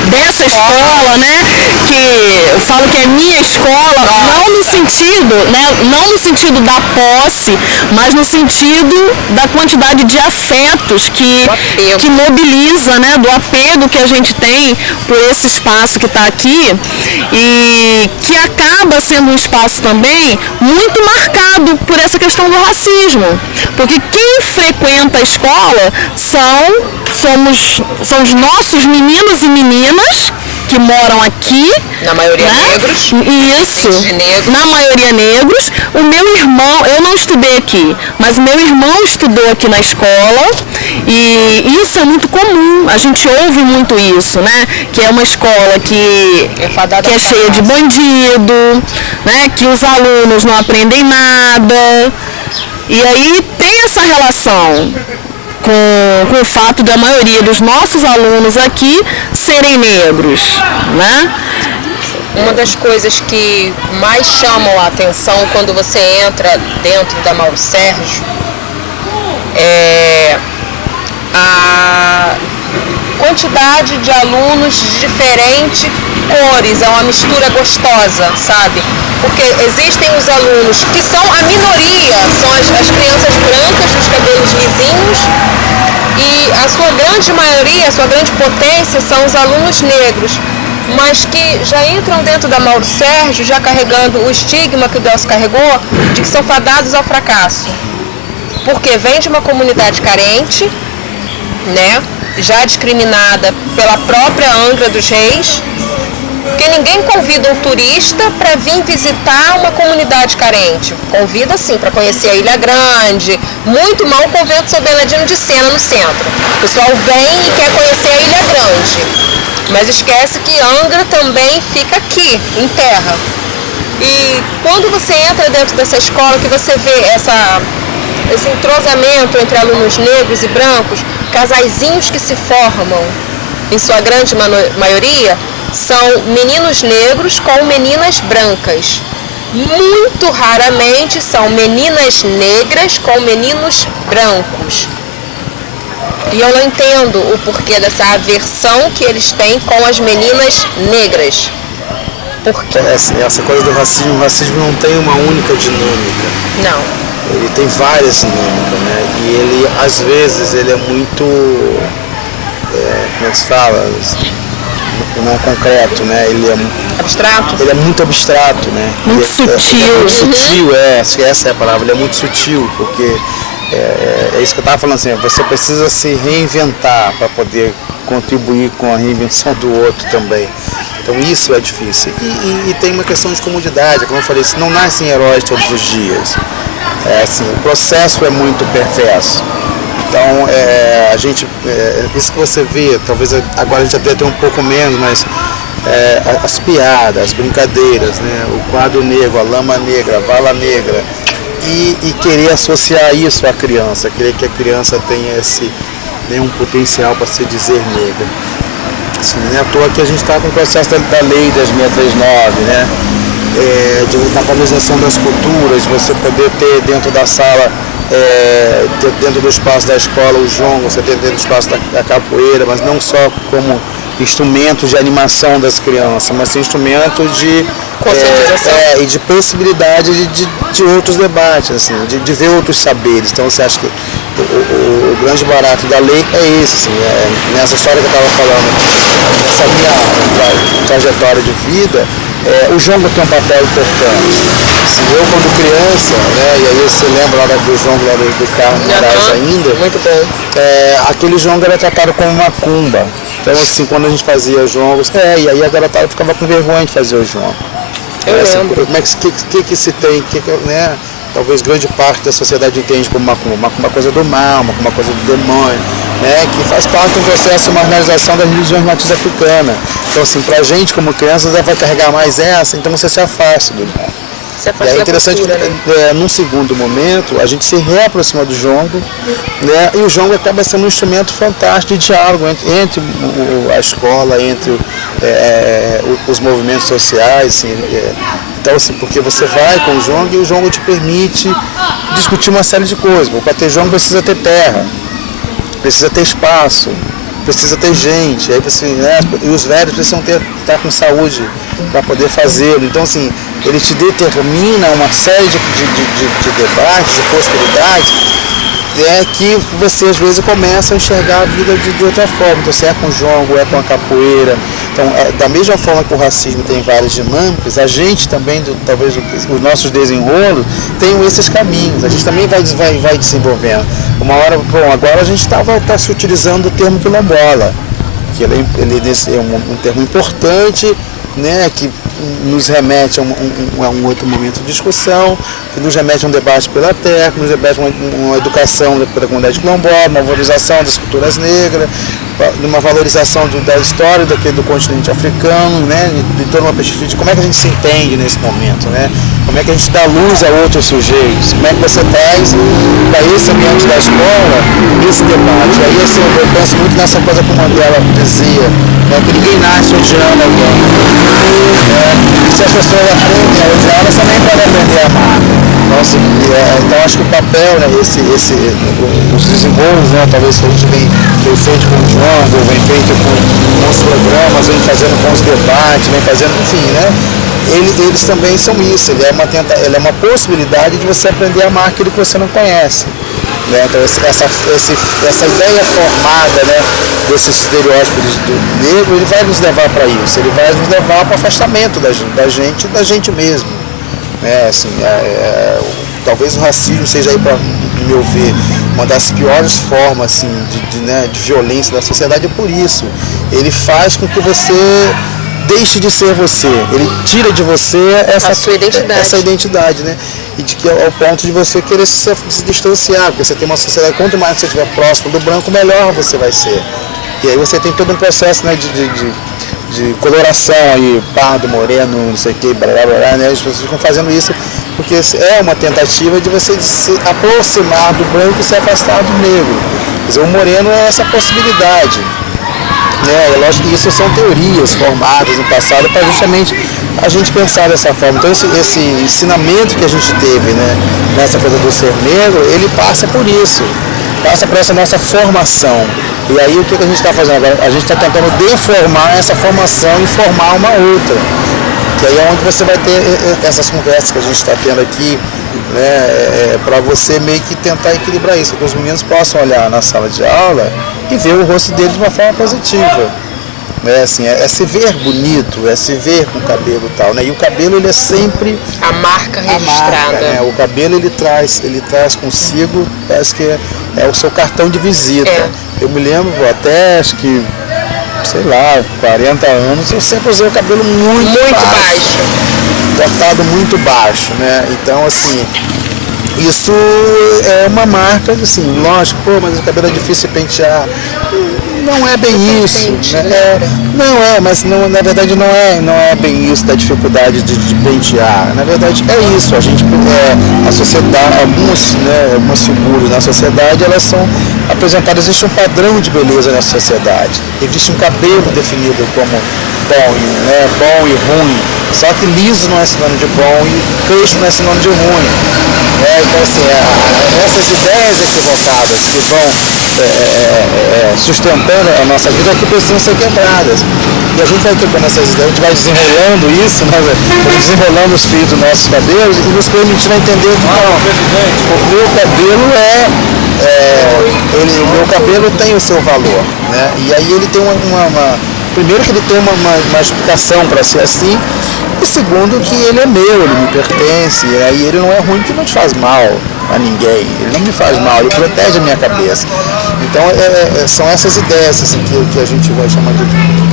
dessa escola, né, que eu falo que é minha escola, não no sentido, né, não no sentido da posse, mas no sentido da quantidade de afetos que mobiliza, né, do apego que a gente tem por esse espaço que está aqui, e que acaba sendo um espaço também muito marcado por essa questão do racismo, porque quem frequenta a escola são os nossos meninos e meninas que moram aqui. Na maioria negros. Isso, na maioria negros. O meu irmão, eu não estudei aqui, mas o meu irmão estudou aqui na escola, e isso é muito comum, a gente ouve muito isso, né? Que é uma escola que é cheia de bandido, né? Que os alunos não aprendem nada, e aí tem essa relação com o fato da maioria dos nossos alunos aqui serem negros, né? Uma das coisas que mais chamam a atenção quando você entra dentro da Mauro Sérgio é a quantidade de alunos de diferentes cores, é uma mistura gostosa, sabe? Porque existem os alunos que são a minoria, são as crianças brancas dos cabelos a sua grande maioria, a sua grande potência são os alunos negros, mas que já entram dentro da Mauro Sérgio já carregando o estigma que o Delcio carregou de que são fadados ao fracasso. Porque vem de uma comunidade carente, né, já discriminada pela própria Angra dos Reis, porque ninguém convida um turista para vir visitar uma comunidade carente. Convida sim para conhecer a Ilha Grande, muito mal o convento São Bernardino de Sena no centro. O pessoal vem e quer conhecer a Ilha Grande, mas esquece que Angra também fica aqui, em terra. E quando você entra dentro dessa escola, que você vê esse entrosamento entre alunos negros e brancos, casaizinhos que se formam, em sua grande maioria, são meninos negros com meninas brancas. Muito raramente são meninas negras com meninos brancos. E eu não entendo o porquê dessa aversão que eles têm com as meninas negras. Por quê? Essa coisa do racismo, o racismo não tem uma única dinâmica. Não. Ele tem várias dinâmicas, né? E ele, às vezes, ele é muito, como é que se fala? Não concreto, né? Ele é abstrato? Ele é muito abstrato, né? Muito sutil. Ele é muito sutil, acho que essa é a palavra. Ele é muito sutil, porque é isso que eu estava falando assim, você precisa se reinventar para poder contribuir com a reinvenção do outro também. Então isso é difícil. E tem uma questão de comodidade, como eu falei, não nascem heróis todos os dias. Assim, o processo é muito perverso. Então, isso que você vê, talvez agora a gente até tem um pouco menos, mas as piadas, as brincadeiras, né? O quadro negro, a lama negra, a bala negra, e querer associar isso à criança, querer que a criança tenha um potencial para se dizer negra. Assim, não é à toa que a gente está com o processo da lei das 639, né? Da valorização das culturas, você poder ter dentro da sala, dentro do espaço da escola o jongo, você ter dentro do espaço da capoeira, mas não só como instrumento de animação das crianças, mas sim instrumento de conscientização e de possibilidade de outros debates, assim, de ver outros saberes. Então você acha que o grande barato da lei é esse, assim, nessa história que eu estava falando, essa minha trajetória de vida. O jongo tem um papel importante. Assim, eu quando criança, né, e aí você lembra lá do jongo lá do Carlos Moraes ainda, muito bom. Aquele jongo era tratado como macumba. Então assim, quando a gente fazia jongos, e aí a garotada ficava com vergonha de fazer o jongo. Eu lembro. Como é que se tem, né? Talvez grande parte da sociedade entende como macumba, uma coisa do mal, uma coisa do demônio, né, que faz parte do processo de marginalização das religiões matriz africanas. Então, assim, pra gente como criança, você vai carregar mais essa, então você se afasta do jongo. E é interessante que, num segundo momento, a gente se reaproxima do jongo, né, e o jongo acaba sendo um instrumento fantástico de diálogo entre a escola, entre os movimentos sociais, assim, então, assim, porque você vai com o jongo e o jongo te permite discutir uma série de coisas. Para ter jongo precisa ter terra, precisa ter espaço, precisa ter gente, aí, assim, né, e os velhos precisam estar com saúde para poder fazê-lo. Então, assim, ele te determina uma série de debates, de possibilidades, que você às vezes começa a enxergar a vida de outra forma. Então, se é com o jongo, é com a capoeira. Então, da mesma forma que o racismo tem várias dinâmicas, a gente também, talvez os nossos desenrolos, tem esses caminhos. A gente também vai desenvolvendo. Uma hora, agora a gente tá se utilizando o termo quilombola, que ele é um termo importante, né, que nos remete a um outro momento de discussão, que nos remete a um debate pela terra, que nos remete a uma educação pela comunidade quilombola, uma valorização das culturas negras, uma valorização da história do continente africano, né, de toda uma perspectiva de como é que a gente se entende nesse momento, né, como é que a gente dá luz a outros sujeitos, como é que você traz para esse ambiente da escola esse debate. Aí assim, eu penso muito nessa coisa que o Mandela dizia, né, que ninguém nasce odiando alguém. Se as pessoas aprendem a odiar, elas também podem aprender a amar. Então, assim, então acho que o papel, né, os desenvolvimentos, né, talvez que a gente vem feito com o jongo, vem feito com os programas, vem fazendo com os debates, vem fazendo, enfim, né? Eles também são isso, ele é uma possibilidade de você aprender a amar aquilo que você não conhece. né? Então essa ideia formada, né, desses estereótipos do negro, ele vai nos levar para isso, ele vai nos levar para o afastamento da gente mesmo, né? Assim, talvez o racismo seja aí, para meu ver, uma das piores formas assim, de violência da sociedade. É por isso, ele faz com que você deixe de ser você, ele tira de você essa identidade, né? E de que ao ponto de você querer se distanciar, porque você tem uma sociedade, quanto mais você estiver próximo do branco, melhor você vai ser. E aí você tem todo um processo, né, de coloração aí, pardo, moreno, não sei o que, blá, blá, blá, né? As pessoas ficam fazendo isso porque é uma tentativa de você se aproximar do branco e se afastar do negro. Quer dizer, o moreno é essa possibilidade. É lógico que isso são teorias formadas no passado para justamente a gente pensar dessa forma. Então esse ensinamento que a gente teve, né, nessa coisa do ser negro, ele passa por isso, passa por essa nossa formação. E aí o que a gente está fazendo agora? A gente está tentando deformar essa formação e formar uma outra. Que aí é onde você vai ter essas conversas que a gente está tendo aqui, né, para você meio que tentar equilibrar isso, que os meninos possam olhar na sala de aula e ver o rosto deles de uma forma positiva. Assim, é se ver bonito, é se ver com o cabelo e tal, né? E o cabelo, ele é sempre a marca registrada. Né? O cabelo, ele traz consigo, parece que é o seu cartão de visita. Eu me lembro, até acho que, sei lá, 40 anos, eu sempre usei o cabelo muito baixo. Cortado muito baixo, né? Então, assim, isso é uma marca, assim, lógico, mas o cabelo é difícil de pentear. Não é bem isso, né? Mas na verdade não é bem isso da dificuldade de pentear. Na verdade é isso, a sociedade, algumas figuras na sociedade, elas são apresentadas, existe um padrão de beleza na sociedade, existe um cabelo definido como bom e ruim, só que liso não é sinônimo de bom e crespo não é sinônimo de ruim. Então assim, essas ideias equivocadas que vão sustentando a nossa vida, que precisam ser quebradas. E a gente vai quebrando essas ideias, a gente vai desenrolando isso, né? Desenrolando os fios dos nossos cabelos e nos permitindo entender que o meu cabelo o meu cabelo tem o seu valor, né? E aí ele tem primeiro que ele tem uma explicação para ser assim, e segundo que ele é meu, ele me pertence, e aí ele não é ruim, que não te faz mal a ninguém, ele não me faz mal, ele protege a minha cabeça. Então são essas ideias assim, que a gente vai chamar de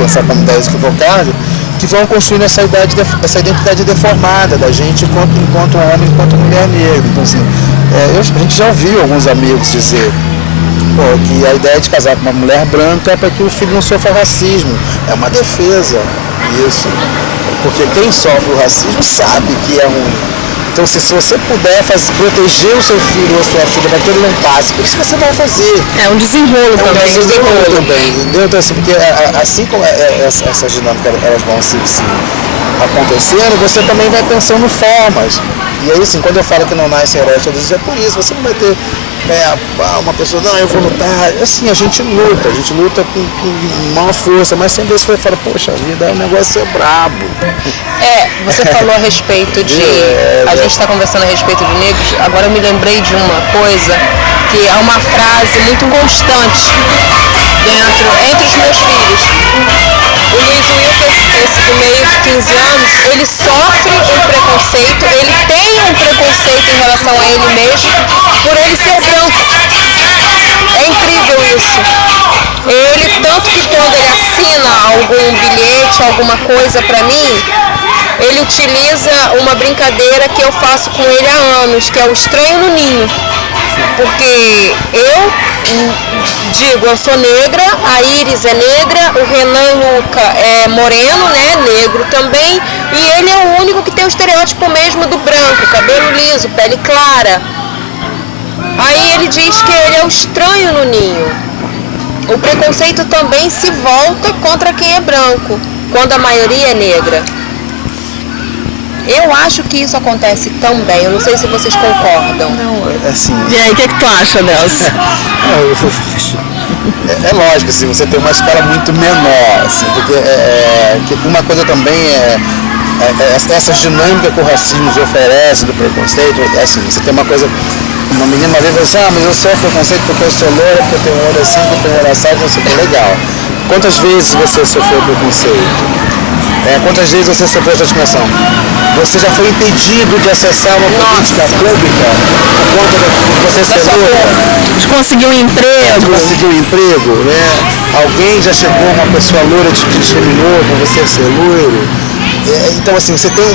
pensar como ideias equivocadas, que vão construindo essa identidade deformada da gente enquanto homem, enquanto mulher negra. Então assim, a gente já ouviu alguns amigos dizer que a ideia de casar com uma mulher branca é para que o filho não sofra racismo. É uma defesa isso, porque quem sofre o racismo sabe que é ruim. Então se você puder proteger o seu filho ou a sua filha para que ele não passe, por isso que você vai fazer. É um desenrolo também. Entendeu? Então assim, porque assim como essas dinâmicas elas vão se acontecendo, você também vai pensando formas. E aí assim, quando eu falo que não nasce herói, eu digo, é por isso, você não vai ter uma pessoa, não, eu vou lutar. Assim, a gente luta com maior força, mas sempre você fala, poxa vida, o negócio é brabo. Você falou a respeito de. A gente está conversando a respeito de negros, agora eu me lembrei de uma coisa que é uma frase muito constante entre os meus filhos. O Luiz Wilker, esse do meio de 15 anos, ele sofre um preconceito, ele tem um preconceito em relação a ele mesmo, por ele ser branco. É incrível isso. Ele, tanto que quando ele assina algum bilhete, alguma coisa pra mim, ele utiliza uma brincadeira que eu faço com ele há anos, que é o estranho no ninho. Porque eu sou negra, a Iris é negra, o Renan Luca é moreno, né, negro também, e ele é o único que tem o estereótipo mesmo do branco, cabelo liso, pele clara. Aí ele diz que ele é o estranho no ninho. O preconceito também se volta contra quem é branco, quando a maioria é negra. Eu acho que isso acontece também, eu não sei se vocês concordam. Não, assim... E aí, o que tu acha, Nelson? É lógico, assim, você tem uma escala muito menor, assim, porque que uma coisa também essa dinâmica que o racismo oferece do preconceito, assim, você tem uma coisa uma menina uma vez falou assim, mas eu sofro preconceito porque eu sou loira, porque eu tenho um olho assim, porque eu tenho um olho assado, não sei o que, legal. Quantas vezes você sofreu preconceito? Quantas vezes você sofreu essa discriminação? Você já foi impedido de acessar uma política pública por conta de você ser loira? De conseguir um emprego. De conseguir um emprego, né? Alguém já chegou, uma pessoa loira te discriminou por você ser loiro? Então, assim, você tem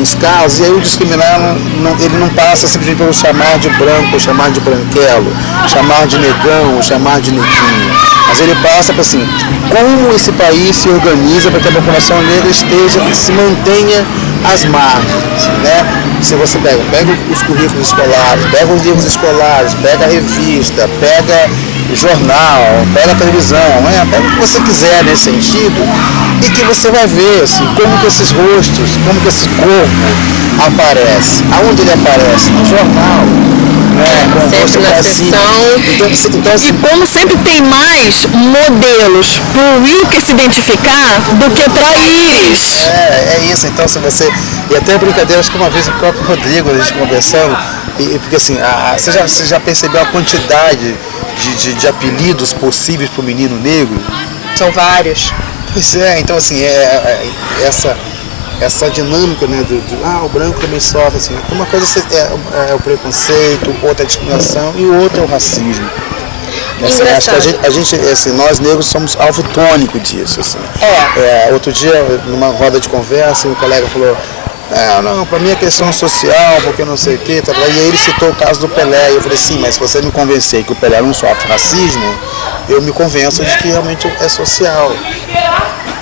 uns casos, e aí o discriminar, ele não passa simplesmente pelo chamar de branco, chamar de branquelo, chamar de negão, chamar de neguinho. Mas ele passa para, assim, como esse país se organiza para que a população negra se mantenha às margens, né? Se você pega os currículos escolares, pega os livros escolares, pega a revista, pega o jornal, pega a televisão, pega o que você quiser nesse sentido, e que você vai ver assim, como que esses rostos, como que esse corpo aparece. Aonde ele aparece? No jornal. Sempre na sessão. Então, assim, e como sempre tem mais modelos pro Wilker se identificar do que pra Iris. É isso. Então, se você... E até brincadeira, acho que uma vez o próprio Rodrigo, a gente conversando, porque assim, você já percebeu a quantidade de apelidos possíveis pro menino negro? São vários. Pois é, então assim, essa dinâmica, né, o branco também sofre, assim, uma coisa é o preconceito, outra é a discriminação e outra é o racismo. Acho que a gente assim, nós negros somos alvo tônico disso. Assim. Outro dia, numa roda de conversa, um colega falou, não, para mim é questão social, porque não sei o quê, e aí ele citou o caso do Pelé, e eu falei, sim, mas se você me convencer que o Pelé não sofre racismo, eu me convenço de que realmente é social.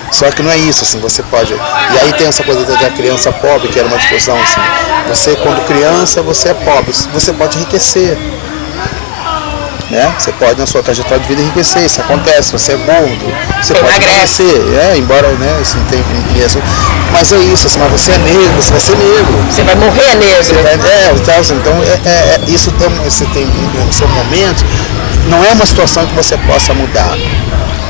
Só que não é isso, assim, você pode... E aí tem essa coisa da criança pobre, que era uma discussão, assim, você quando criança, você é pobre, você pode enriquecer, né? Você pode na sua trajetória de vida enriquecer, isso acontece, você é gordo, você pode emagrecer, embora, né, assim, tem isso, mas é isso, assim, mas você é negro, você vai ser negro. Você vai morrer negro. Então isso tem o seu momento, não é uma situação que você possa mudar.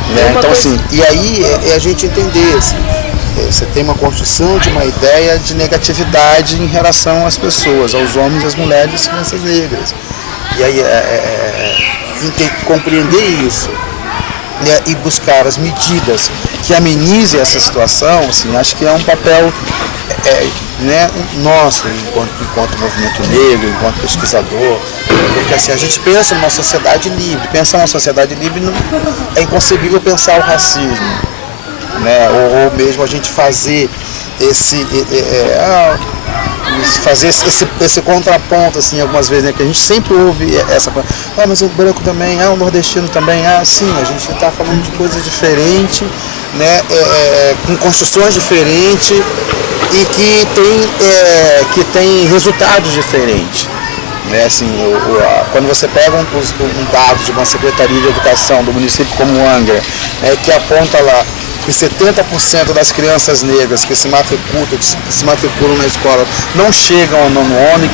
Né? Então, assim, e aí é a gente entender, assim, você tem uma construção de uma ideia de negatividade em relação às pessoas, aos homens, às mulheres e às crianças negras. E aí compreender isso, né, e buscar as medidas que amenizem essa situação, assim, acho que é um papel né, nosso, enquanto movimento negro, enquanto pesquisador, porque assim, a gente pensa numa sociedade livre, pensar numa sociedade livre é inconcebível pensar o racismo, né, ou mesmo a gente fazer esse contraponto, assim, algumas vezes, né, que a gente sempre ouve essa coisa, mas o branco também, o nordestino também, sim, a gente está falando de coisas diferentes, né, com construções diferentes e que tem resultados diferentes. Né, assim, quando você pega um dado de uma Secretaria de Educação do município como Angra, que aponta lá que 70% das crianças negras que se matriculam na escola não chegam ao nono ano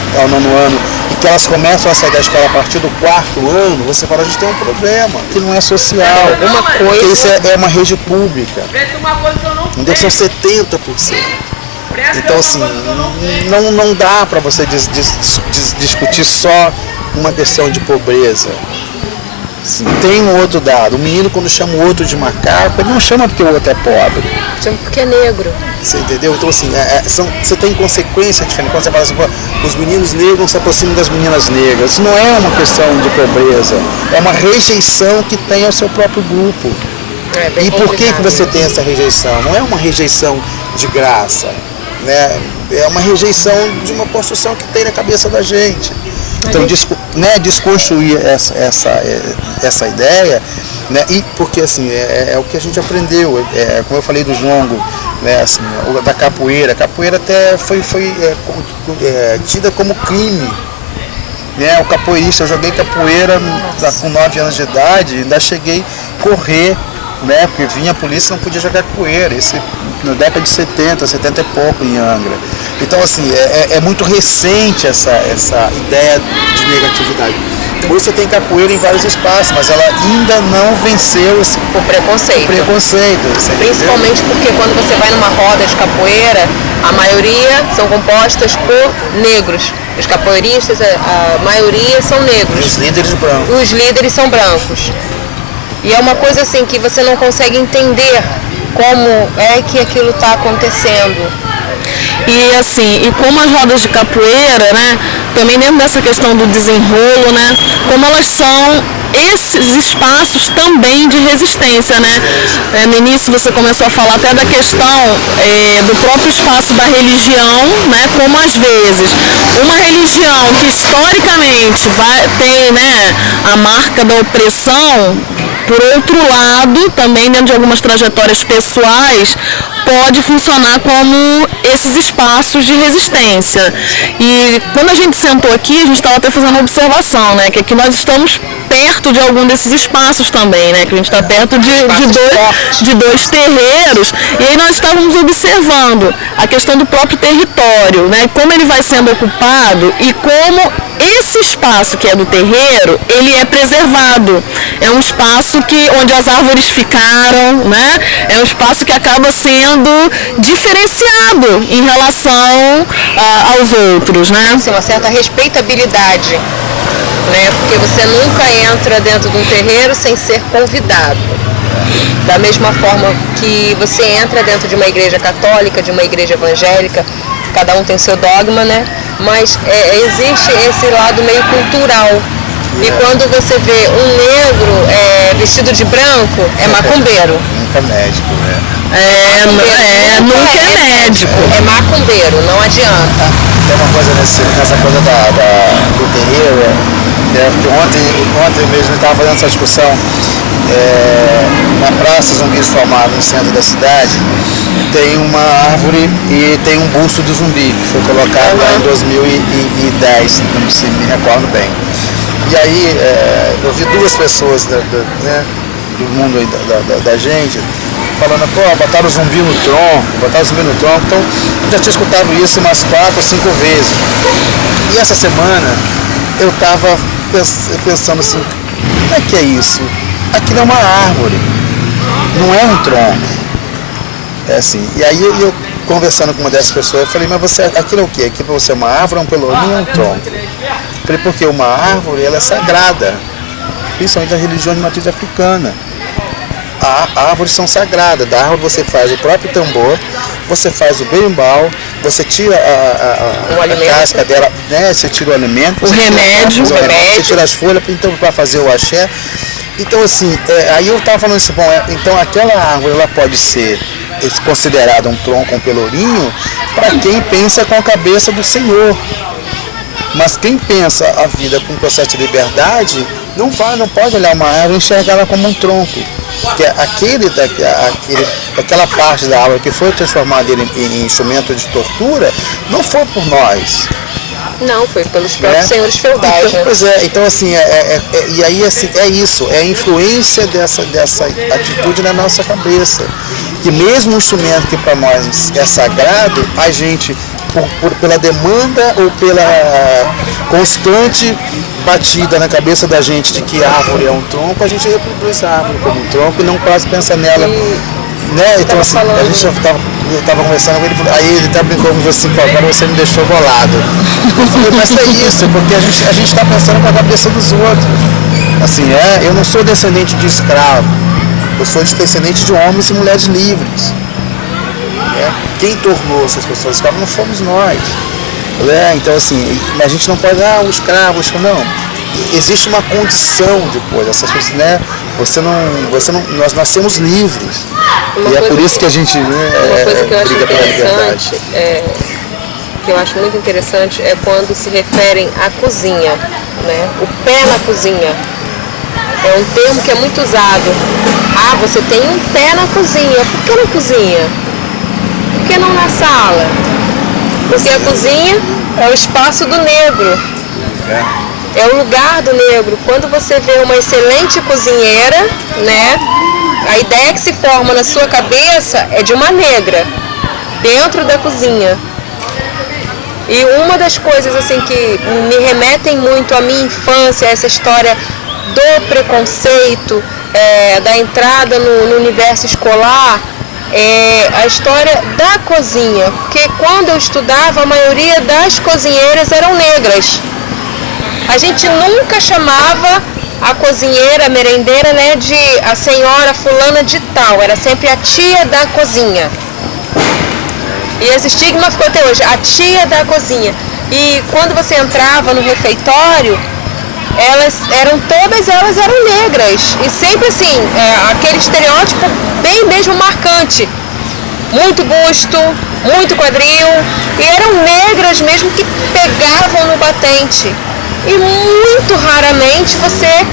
e que elas começam a sair da escola a partir do 4º ano, você fala, a gente tem um problema, que não é social, porque isso é uma rede pública, onde são 70%. Então, assim, não dá para você discutir só uma questão de pobreza. Assim, tem um outro dado. O menino, quando chama o outro de macaco, ele não chama porque o outro é pobre. Chama porque é negro. Você entendeu? Então, assim, você tem consequência diferente. Quando você fala assim, os meninos negros se aproximam das meninas negras. Isso não é uma questão de pobreza. É uma rejeição que tem ao seu próprio grupo. E por que você tem essa rejeição? Não é uma rejeição de graça. Né? É uma rejeição de uma construção que tem na cabeça da gente. Então, desconstruir essa ideia, né? E porque assim, é o que a gente aprendeu, como eu falei do jongo, né? Assim, da capoeira. A capoeira até foi tida como crime. Né? O capoeirista, eu joguei capoeira com 9 anos de idade, ainda cheguei a correr, né? Porque vinha a polícia e não podia jogar capoeira. Isso na década de 70 e pouco em Angra. Então, assim, é muito recente essa ideia de negatividade. Hoje você tem capoeira em vários espaços, mas ela ainda não venceu o preconceito. Principalmente porque quando você vai numa roda de capoeira, a maioria são compostas por negros. Os capoeiristas, a maioria são negros. Os líderes brancos. Os líderes são brancos. E é uma coisa assim que você não consegue entender como é que aquilo está acontecendo. E assim, e como as rodas de capoeira, né, também dentro dessa questão do desenrolo, né, como elas são esses espaços também de resistência, né? No início você começou a falar até da questão do próprio espaço da religião, né? Como às vezes uma religião que historicamente tem, né, a marca da opressão, por outro lado, também dentro de algumas trajetórias pessoais, pode funcionar como esses espaços de resistência. E quando a gente sentou aqui, a gente estava até fazendo uma observação, né? Que aqui nós estamos perto de algum desses espaços também, né? Que a gente está perto de dois terreiros. E aí nós estávamos observando a questão do próprio território, né? Como ele vai sendo ocupado e como esse espaço que é do terreiro, ele é preservado. É um espaço onde as árvores ficaram, né? É um espaço que acaba sendo diferenciado em relação aos outros, né? Sim, uma certa respeitabilidade, né? Porque você nunca entra dentro de um terreiro sem ser convidado. Da mesma forma que você entra dentro de uma igreja católica, de uma igreja evangélica, cada um tem seu dogma, né? Mas existe esse lado meio cultural. E quando você vê um negro vestido de branco, é macumbeiro. Nunca médico, né? Nunca é médico. É macumbeiro, não adianta. Tem uma coisa nessa coisa do terreiro, porque ontem mesmo eu estava fazendo essa discussão na Praça Zumbi do Palmar, no centro da cidade, tem uma árvore e tem um busto do zumbi, que foi colocado lá em 2010, não se me recordo bem. E aí eu vi duas pessoas do mundo aí, da gente falando, botaram o zumbi no tronco, então já tinha escutado isso umas 4 ou 5 vezes. E essa semana eu estava pensando assim, como é que é isso? Aquilo é uma árvore, não é um tronco. É assim, e aí eu conversando com uma dessas pessoas, eu falei, mas aquilo é o quê? Aquilo para você é uma árvore, um pelourinho ou um tronco? Eu falei, porque uma árvore, ela é sagrada, principalmente na religião de matriz africana. As árvores são sagradas, da árvore você faz o próprio tambor, você faz o berimbau, você tira a casca dela, né? Você tira o alimento, o remédio, você tira as folhas para fazer o axé. Então assim, aí eu estava falando assim, então aquela árvore ela pode ser considerada um tronco, um pelourinho, para quem pensa com a cabeça do Senhor. Mas quem pensa a vida com um processo de liberdade, não pode olhar uma árvore e enxergar ela como um tronco. Porque aquela parte da árvore que foi transformada em instrumento de tortura, não foi por nós. Não, foi pelos próprios senhores feudais. Então, pois então assim, e aí assim, é isso, é a influência dessa atitude na nossa cabeça. Que mesmo um instrumento que para nós é sagrado, a gente, pela demanda ou pela constante batida na cabeça da gente de que a árvore é um tronco, a gente reproduz a árvore como um tronco e não quase pensa nela. Né? Então assim, a gente estava conversando com ele, aí ele até brincou com você, agora você me deixou bolado. Eu falei, mas é isso, porque a gente está pensando com a cabeça dos outros. Assim, eu não sou descendente de escravo, eu sou descendente de homens e mulheres livres. Quem tornou essas pessoas escravas não fomos nós. Então assim, a gente não pode, o escravo, não. Existe uma condição depois, essas pessoas, né? Nós nascemos livres. E é por isso que a gente uma coisa que eu acho interessante, que eu acho muito interessante, é quando se referem à cozinha, né? O pé na cozinha. É um termo que é muito usado. Você tem um pé na cozinha. Por que na cozinha? Por que não na sala? Porque a cozinha é o espaço do negro. É o lugar do negro. Quando você vê uma excelente cozinheira, né? A ideia que se forma na sua cabeça é de uma negra dentro da cozinha. E uma das coisas assim que me remetem muito à minha infância, essa história do preconceito, da entrada no universo escolar, é a história da cozinha, porque quando eu estudava, a maioria das cozinheiras eram negras. A gente nunca chamava a cozinheira, a merendeira, né, de a senhora fulana de tal, era sempre a tia da cozinha. E esse estigma ficou até hoje, a tia da cozinha. E quando você entrava no refeitório, todas elas eram negras. E sempre assim, aquele estereótipo bem mesmo marcante. Muito busto, muito quadril. E eram negras mesmo que pegavam no batente. E muito raramente você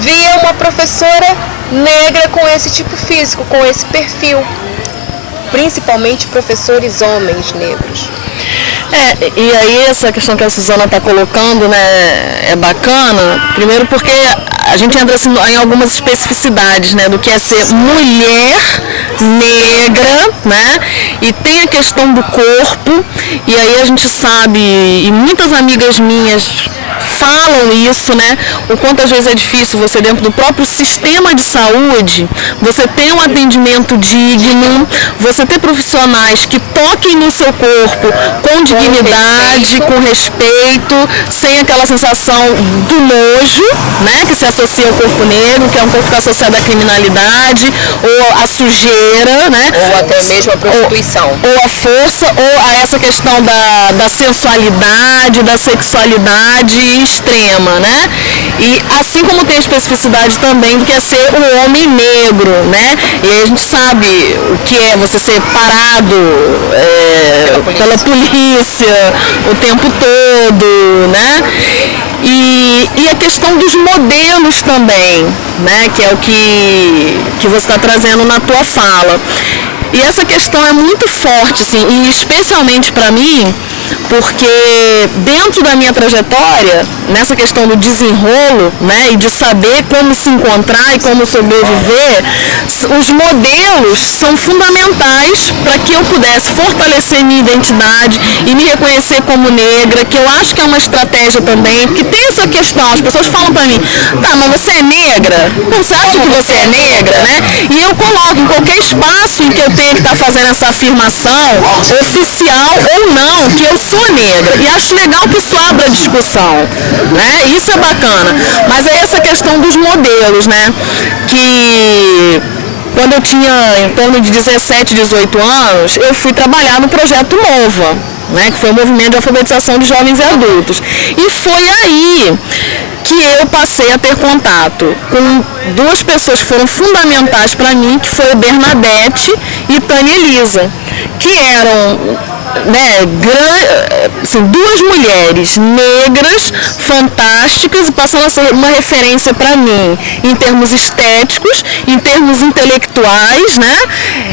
via uma professora negra com esse tipo físico, com esse perfil. Principalmente professores homens negros. E aí essa questão que a Suzana está colocando, né, é bacana, primeiro porque a gente entra assim, em algumas especificidades, né, do que é ser mulher negra, né, e tem a questão do corpo, e aí a gente sabe, e muitas amigas minhas falam isso, né, o quanto às vezes é difícil você dentro do próprio sistema de saúde, você ter um atendimento digno, você ter profissionais que toquem no seu corpo com dignidade, com respeito, sem aquela sensação do nojo, né, que se associa ao corpo negro, que é um corpo que é associado à criminalidade, ou à sujeira, né, ou até mesmo à prostituição, ou à força, ou a essa questão da sensualidade, da sexualidade extrema, né? E assim como tem a especificidade também do que é ser um homem negro, né? E aí a gente sabe o que é você ser parado pela polícia o tempo todo, né? E a questão dos modelos também, né? Que é o que você está trazendo na tua fala. E essa questão é muito forte, assim, e especialmente para mim, porque dentro da minha trajetória, nessa questão do desenrolo, né, e de saber como se encontrar e como sobreviver, os modelos são fundamentais para que eu pudesse fortalecer minha identidade e me reconhecer como negra, que eu acho que é uma estratégia também, porque tem essa questão, as pessoas falam para mim, tá, mas você é negra? Não, você acha que você é negra, né? E eu coloco em qualquer espaço em que eu tenho que estar fazendo essa afirmação, oficial ou não, que eu sou negra. E acho legal que isso abra discussão, né? Isso é bacana. Mas é essa questão dos modelos, né? Que quando eu tinha em torno de 17, 18 anos, eu fui trabalhar no Projeto Nova, né? Que foi o movimento de alfabetização de jovens e adultos. E foi aí que eu passei a ter contato com duas pessoas que foram fundamentais para mim, que foi Bernadette e Tânia Elisa, que eram, né, assim, duas mulheres negras, fantásticas, e passando a ser uma referência para mim em termos estéticos, em termos intelectuais, né?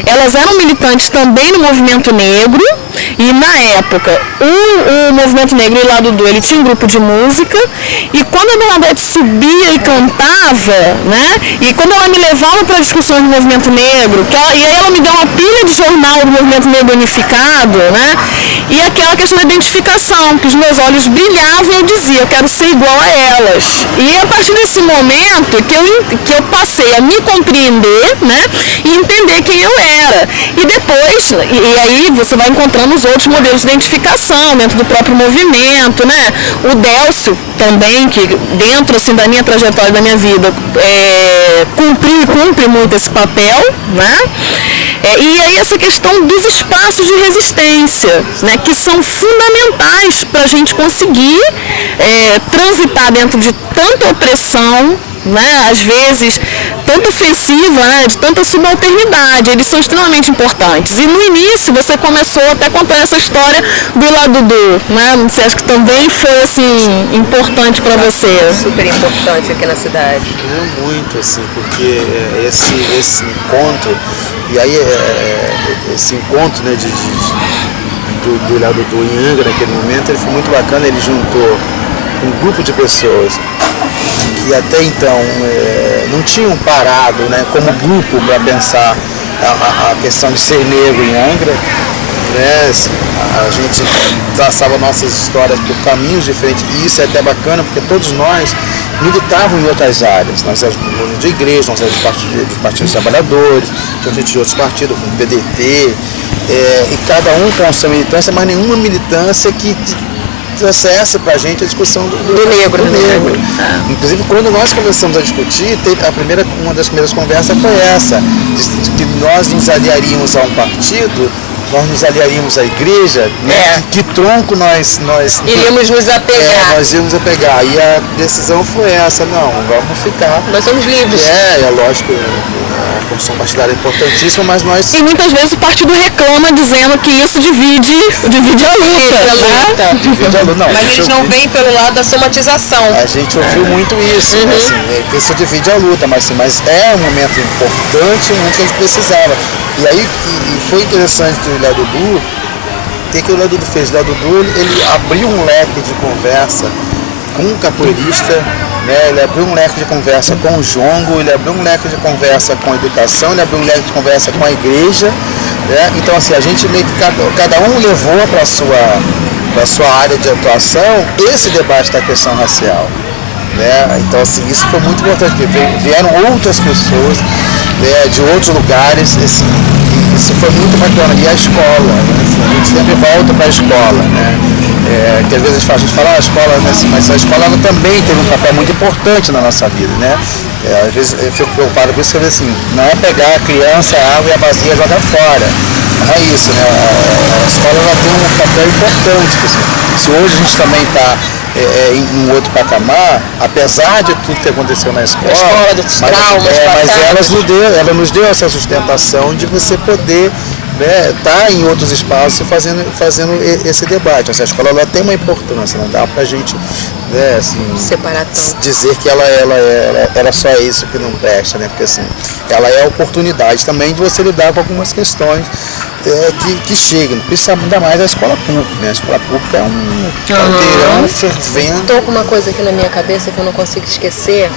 Elas eram militantes também no movimento negro, e na época o movimento negro e Lado Do, ele tinha um grupo de música, e quando a Bernadette subia e cantava, né, e quando ela me levava para discussões do movimento negro, e aí ela me deu uma pilha de jornal do movimento negro unificado, né, e aquela questão da identificação, que os meus olhos brilhavam e eu dizia, eu quero ser igual a elas. E a partir desse momento que eu passei a me compreender, né, e entender quem eu era. E depois, e aí você vai encontrando os outros modelos de identificação dentro do próprio movimento, né? O Délcio também, que dentro assim, da minha trajetória, da minha vida, cumpre muito esse papel, né? E aí essa questão dos espaços de resistência, né, que são fundamentais para a gente conseguir transitar dentro de tanta opressão, né, às vezes tanto ofensiva, né, de tanta subalternidade. Eles são extremamente importantes. E no início você começou até contando essa história do Lado Do, né? Não sei, acho que também foi assim importante para você. Super importante aqui na cidade. Muito, assim, porque esse encontro, e aí esse encontro, né, do Lado Do em Angra naquele momento, ele foi muito bacana. Ele juntou um grupo de pessoas que até então não tinham parado, né, como grupo para pensar a questão de ser negro em Angra, né? A gente traçava nossas histórias por caminhos diferentes, e isso é até bacana porque todos nós militavam em outras áreas. Nós éramos de igreja, nós éramos de partidos trabalhadores, tinha gente de outros partidos, como o PDT, e cada um com a sua militância, mas nenhuma militância que trouxesse para a gente a discussão do negro. Inclusive, quando nós começamos a discutir, uma das primeiras conversas foi essa, de que nós nos aliaríamos a um partido, nós nos aliaríamos à igreja, né? Que tronco nós iríamos nos apegar. Nós íamos apegar. E a decisão foi essa, não, vamos ficar. Nós somos livres. É lógico, a construção partidária é importantíssima, mas nós... E muitas vezes o partido reclama dizendo que isso divide a luta. Divide a luta. Não, mas eles não veem pelo lado da somatização. A gente ouviu muito isso, assim, isso divide a luta, mas é um momento importante, um momento que a gente precisava. E aí foi interessante que o Ilha Dudu, o que o Ilha Dudu fez? O Ilha Dudu, ele abriu um leque de conversa com o capoeirista, né? Ele abriu um leque de conversa com o jongo, ele abriu um leque de conversa com a educação, ele abriu um leque de conversa com a igreja, né? Então assim, a gente meio que cada um levou para a sua área de atuação esse debate da questão racial, né? Então assim, isso foi muito importante, porque vieram outras pessoas, né, de outros lugares, assim, isso foi muito bacana. E a escola, né? Assim, a gente sempre volta para a escola, né? Que às vezes a gente fala a escola, né? Mas a escola ela também teve um papel muito importante na nossa vida, né? Às vezes eu fico preocupado com isso, assim, não é pegar a criança, a água e a vazia e jogar fora. Não é isso, né? A escola ela tem um papel importante. Assim. Se hoje a gente também está em um outro patamar, apesar de tudo que aconteceu na escola, dos traumas, mas ela nos deu essa sustentação de você poder estar em outros espaços fazendo esse debate. Essa escola ela tem uma importância, não dá pra gente assim, separar tanto. Dizer que ela era só isso que não presta, né? Porque assim, ela é a oportunidade também de você lidar com algumas questões que chegam, principalmente ainda mais a escola pública, né? A escola pública é um caldeirão fervendo. Estou com uma coisa aqui na minha cabeça que eu não consigo esquecer.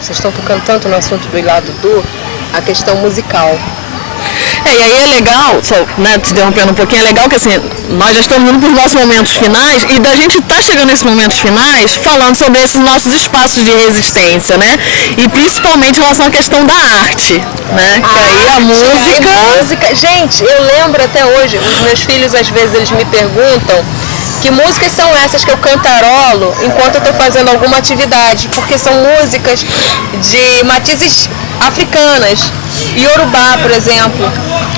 Vocês estão tocando tanto no assunto do Ilha Dudu, a questão musical. E aí é legal, só, né, te interrompendo um pouquinho, é legal que assim, nós já estamos indo para os nossos momentos finais e da gente tá chegando nesses momentos finais falando sobre esses nossos espaços de resistência, né? E principalmente em relação à questão da arte, né? Que aí a música... Gente, eu lembro até hoje, os meus filhos às vezes eles me perguntam que músicas são essas que eu cantarolo enquanto eu estou fazendo alguma atividade, porque são músicas de matizes africanas. Yorubá, por exemplo,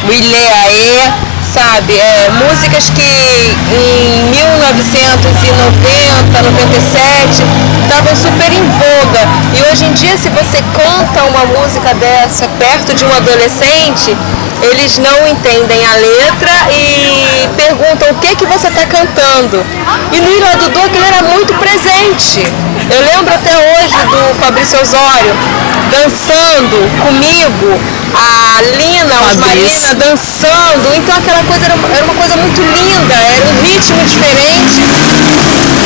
o Ileaê, sabe? Músicas que em 1990, 97 estavam super em voga. E hoje em dia, se você canta uma música dessa perto de um adolescente, eles não entendem a letra e perguntam o que você está cantando. E no Ilha Dudu aquilo era muito presente. Eu lembro até hoje do Fabrício Osório dançando comigo, a Lina, os Marina dançando. Então aquela coisa era uma coisa muito linda, era um ritmo diferente.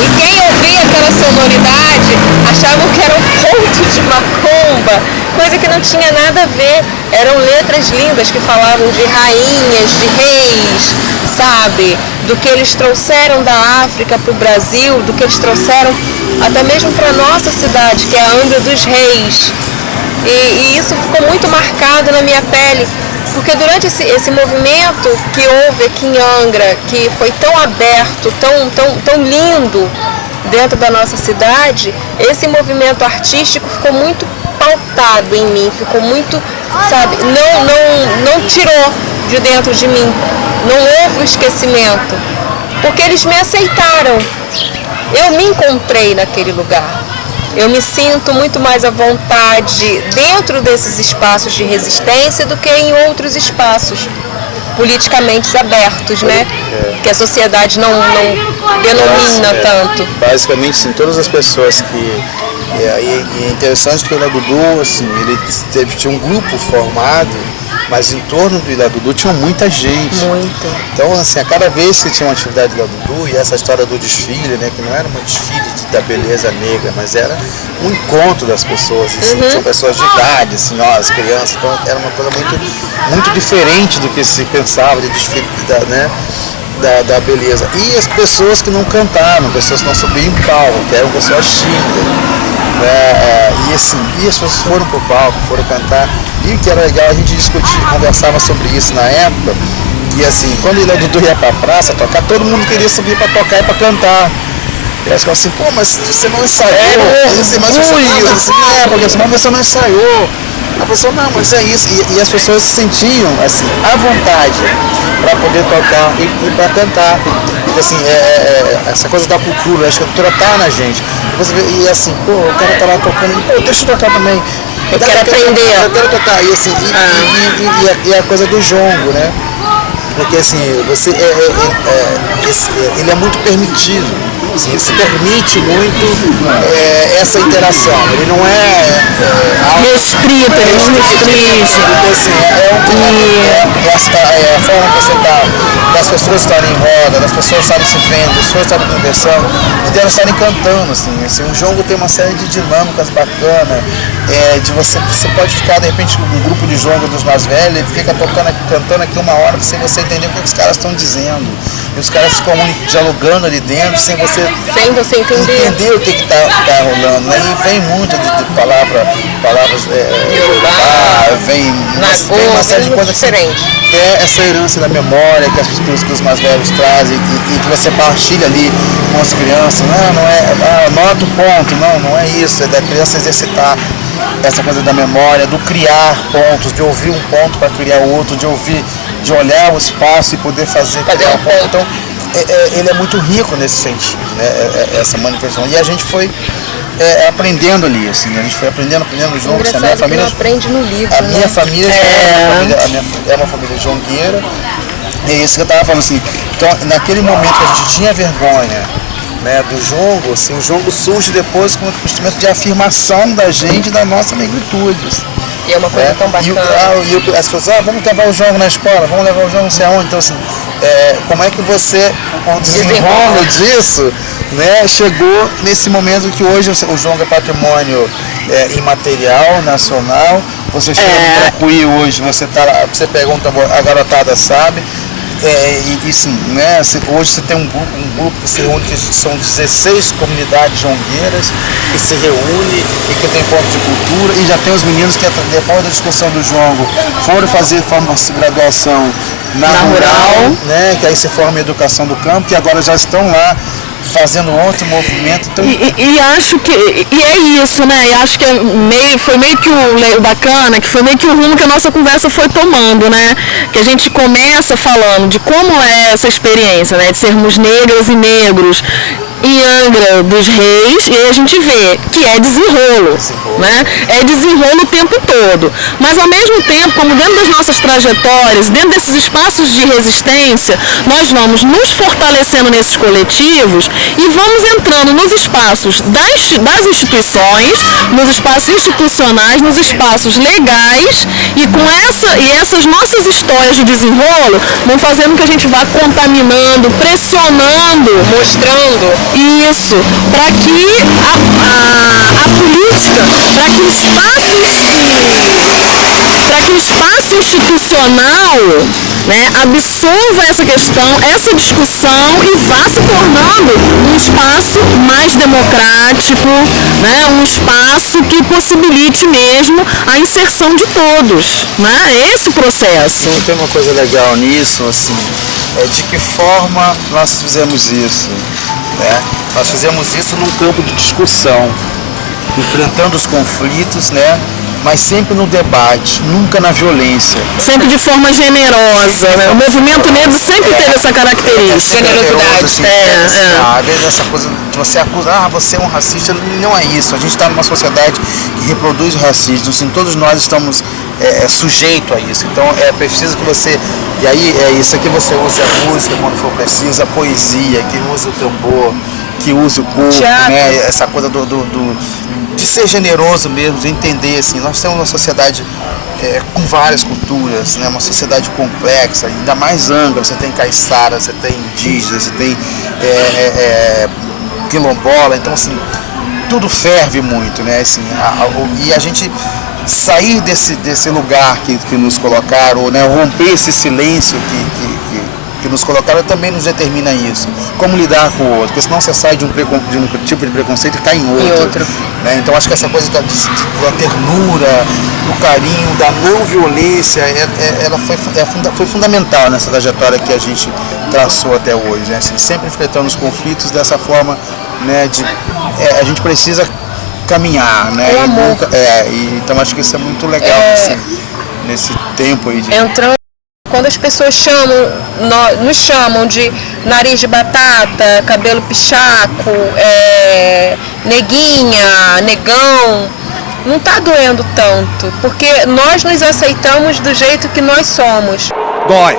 E quem ouvia aquela sonoridade achava que era um ponto de macumba, coisa que não tinha nada a ver. Eram letras lindas que falavam de rainhas, de reis, sabe? Do que eles trouxeram da África para o Brasil, do que eles trouxeram até mesmo para a nossa cidade, que é a Angra dos Reis. E isso ficou muito marcado na minha pele, porque durante esse movimento que houve aqui em Angra, que foi tão aberto, tão lindo dentro da nossa cidade, esse movimento artístico ficou muito pautado em mim, ficou muito, sabe, não tirou de dentro de mim, não houve o esquecimento, porque eles me aceitaram, eu me encontrei naquele lugar. Eu me sinto muito mais à vontade dentro desses espaços de resistência do que em outros espaços politicamente abertos, né? Que a sociedade não denomina tanto. Basicamente, sim, todas as pessoas que... é interessante que o Ilha Dudu, assim, ele tinha um grupo formado, mas em torno do Ilha Dudu tinha muita gente. Muita. Então, assim, a cada vez que tinha uma atividade do Ilha Dudu, e essa história do desfile, né, que não era um desfile da beleza negra, mas era um encontro das pessoas, assim, são pessoas de idade, senhoras, crianças, então era uma coisa muito diferente do que se pensava de desfile da beleza. E as pessoas que não cantavam, pessoas que não subiam em palco, que eram pessoas tímidas. E assim, e as pessoas foram pro palco, foram cantar, e o que era legal, a gente discutia, conversava sobre isso na época, que assim, quando o Dudu ia pra praça tocar, todo mundo queria subir pra tocar e pra cantar. E elas ficavam assim, pô, mas você não ensaiou, mas você não ensaiou. A pessoa, não, mas é isso. E as pessoas se sentiam assim, à vontade para poder tocar e para cantar. E, assim, essa coisa da cultura, acho que a cultura tá na gente. Você vê, e assim, pô, o cara tá lá tocando, pô, deixa eu tocar também. Eu quero aprender. Eu quero tocar. E assim, e a coisa do jongo, né? Porque assim, você ele é muito permitido. Assim, ele se permite muito essa interação. Ele não é restrito, ele não restringe. Porque assim, a forma que você está, das pessoas estarem em roda, das pessoas estarem se vendo, das pessoas estarem conversando, e delas estarem cantando. Assim, o jogo tem uma série de dinâmicas bacanas. De você pode ficar, de repente, um grupo de jogo dos mais velhos, ele fica tocando, cantando aqui uma hora sem você entender o que os caras estão dizendo. E os caras se comunicam, dialogando ali dentro, sem você entender o que está rolando. Né? E vem muito de palavras vem uma série de coisas diferentes. É essa herança da memória que os mais velhos trazem e que você partilha ali com as crianças. Não é anota o ponto, não é isso, é da criança exercitar essa coisa da memória, do criar pontos, de ouvir um ponto para criar outro, de olhar o espaço e poder fazer um ponto. Então, ele é muito rico nesse sentido, né? Essa manifestação. E a gente foi aprendendo ali, assim, a gente foi aprendendo junto. A minha família aprende no livro. A minha família é uma família jongueira, e é isso que eu estava falando assim. Então, naquele momento que a gente tinha vergonha, né, do jongo, assim, o jongo surge depois como um instrumento de afirmação da gente, da nossa negritude. E é uma coisa tão bacana. E as pessoas, vamos levar o jongo na escola, vamos levar o jongo não sei aonde. Então, assim, como é que você, com o desenrolo disso, né, chegou nesse momento que hoje o jongo é patrimônio imaterial, nacional. Você chega no Tracuí hoje, você pega um tambor, a garotada sabe. E sim, né? Hoje você tem um grupo que se reúne, que são 16 comunidades jongueiras, que se reúne e que tem ponto de cultura, e já tem os meninos que depois da discussão do jongo foram fazer graduação na rural, né? Que aí se forma em educação do campo, que agora já estão lá fazendo outro movimento. Então... E acho que é isso, né? E acho que foi meio que o bacana, que foi meio que o rumo que a nossa conversa foi tomando, né? Que a gente começa falando de como é essa experiência, né? De sermos negras e negros em Angra dos Reis, e aí a gente vê que é desenrolo, né? É desenrolo o tempo todo. Mas ao mesmo tempo, como dentro das nossas trajetórias, dentro desses espaços de resistência, nós vamos nos fortalecendo nesses coletivos e vamos entrando nos espaços das instituições, nos espaços institucionais, nos espaços legais, e essas nossas histórias de desenrolo vão fazendo que a gente vá contaminando, pressionando, mostrando isso, para que a política, para que o espaço institucional, né, absorva essa questão, essa discussão e vá se tornando um espaço mais democrático, né, um espaço que possibilite mesmo a inserção de todos, né, esse processo. Tem uma coisa legal nisso, assim, de que forma nós fizemos isso, né? Nós fizemos isso num campo de discussão, enfrentando os conflitos, né? Mas sempre no debate, nunca na violência. Sempre de forma generosa, né? O movimento negro sempre teve essa característica. Generosidade. Assim, às vezes essa coisa de você acusar, você é um racista, não é isso. A gente está numa sociedade que reproduz o racismo, assim, todos nós estamos sujeitos a isso. Então é preciso que você, e aí isso aqui você use a música quando for preciso, a poesia, que use o tambor, que use o corpo, né? Essa coisa de ser generoso mesmo, de entender, assim, nós temos uma sociedade com várias culturas, né? Uma sociedade complexa, ainda mais Angra, você tem caiçara, você tem indígena, você tem quilombola, então assim, tudo ferve muito, né? Assim, e a gente sair desse lugar que nos colocaram, né? Romper esse silêncio que nos colocaram também nos determina isso. Como lidar com o outro, porque senão você sai de um tipo de preconceito e cai em outro. Né? Então acho que essa coisa da ternura, do carinho, da não violência, ela foi fundamental nessa trajetória que a gente traçou até hoje. Né? Assim, sempre enfrentando os conflitos dessa forma, né, a gente precisa caminhar, né? Então acho que isso é muito legal nesse tempo aí de... Quando as pessoas nos chamam de nariz de batata, cabelo pichaco, neguinha, negão, não está doendo tanto, porque nós nos aceitamos do jeito que nós somos. Dói.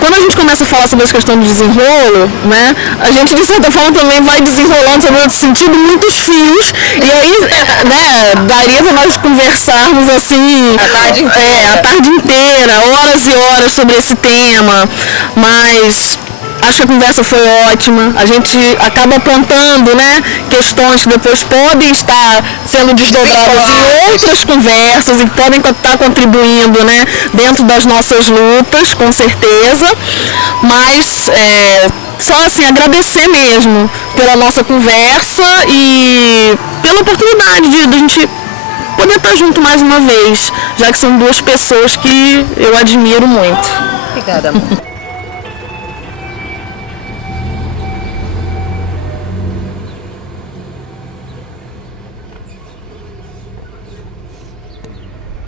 Quando a gente começa a falar sobre essa questão de desenrolo, né, a gente de certa forma também vai desenrolando sobre outro sentido muitos fios, e aí, né, daria para nós conversarmos assim a tarde inteira, horas e horas sobre esse tema, mas acho que a conversa foi ótima. A gente acaba apontando, né, questões que depois podem estar sendo desdobradas em outras conversas e podem estar contribuindo, né, dentro das nossas lutas, com certeza. Mas só assim, agradecer mesmo pela nossa conversa e pela oportunidade de a gente poder estar junto mais uma vez, já que são duas pessoas que eu admiro muito. Obrigada, amor.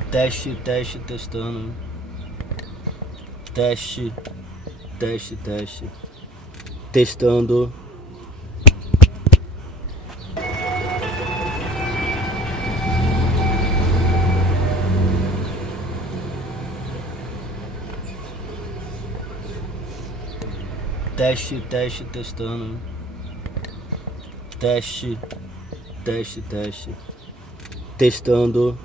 Testando. Teste. Testando. Testando. Teste. Testando.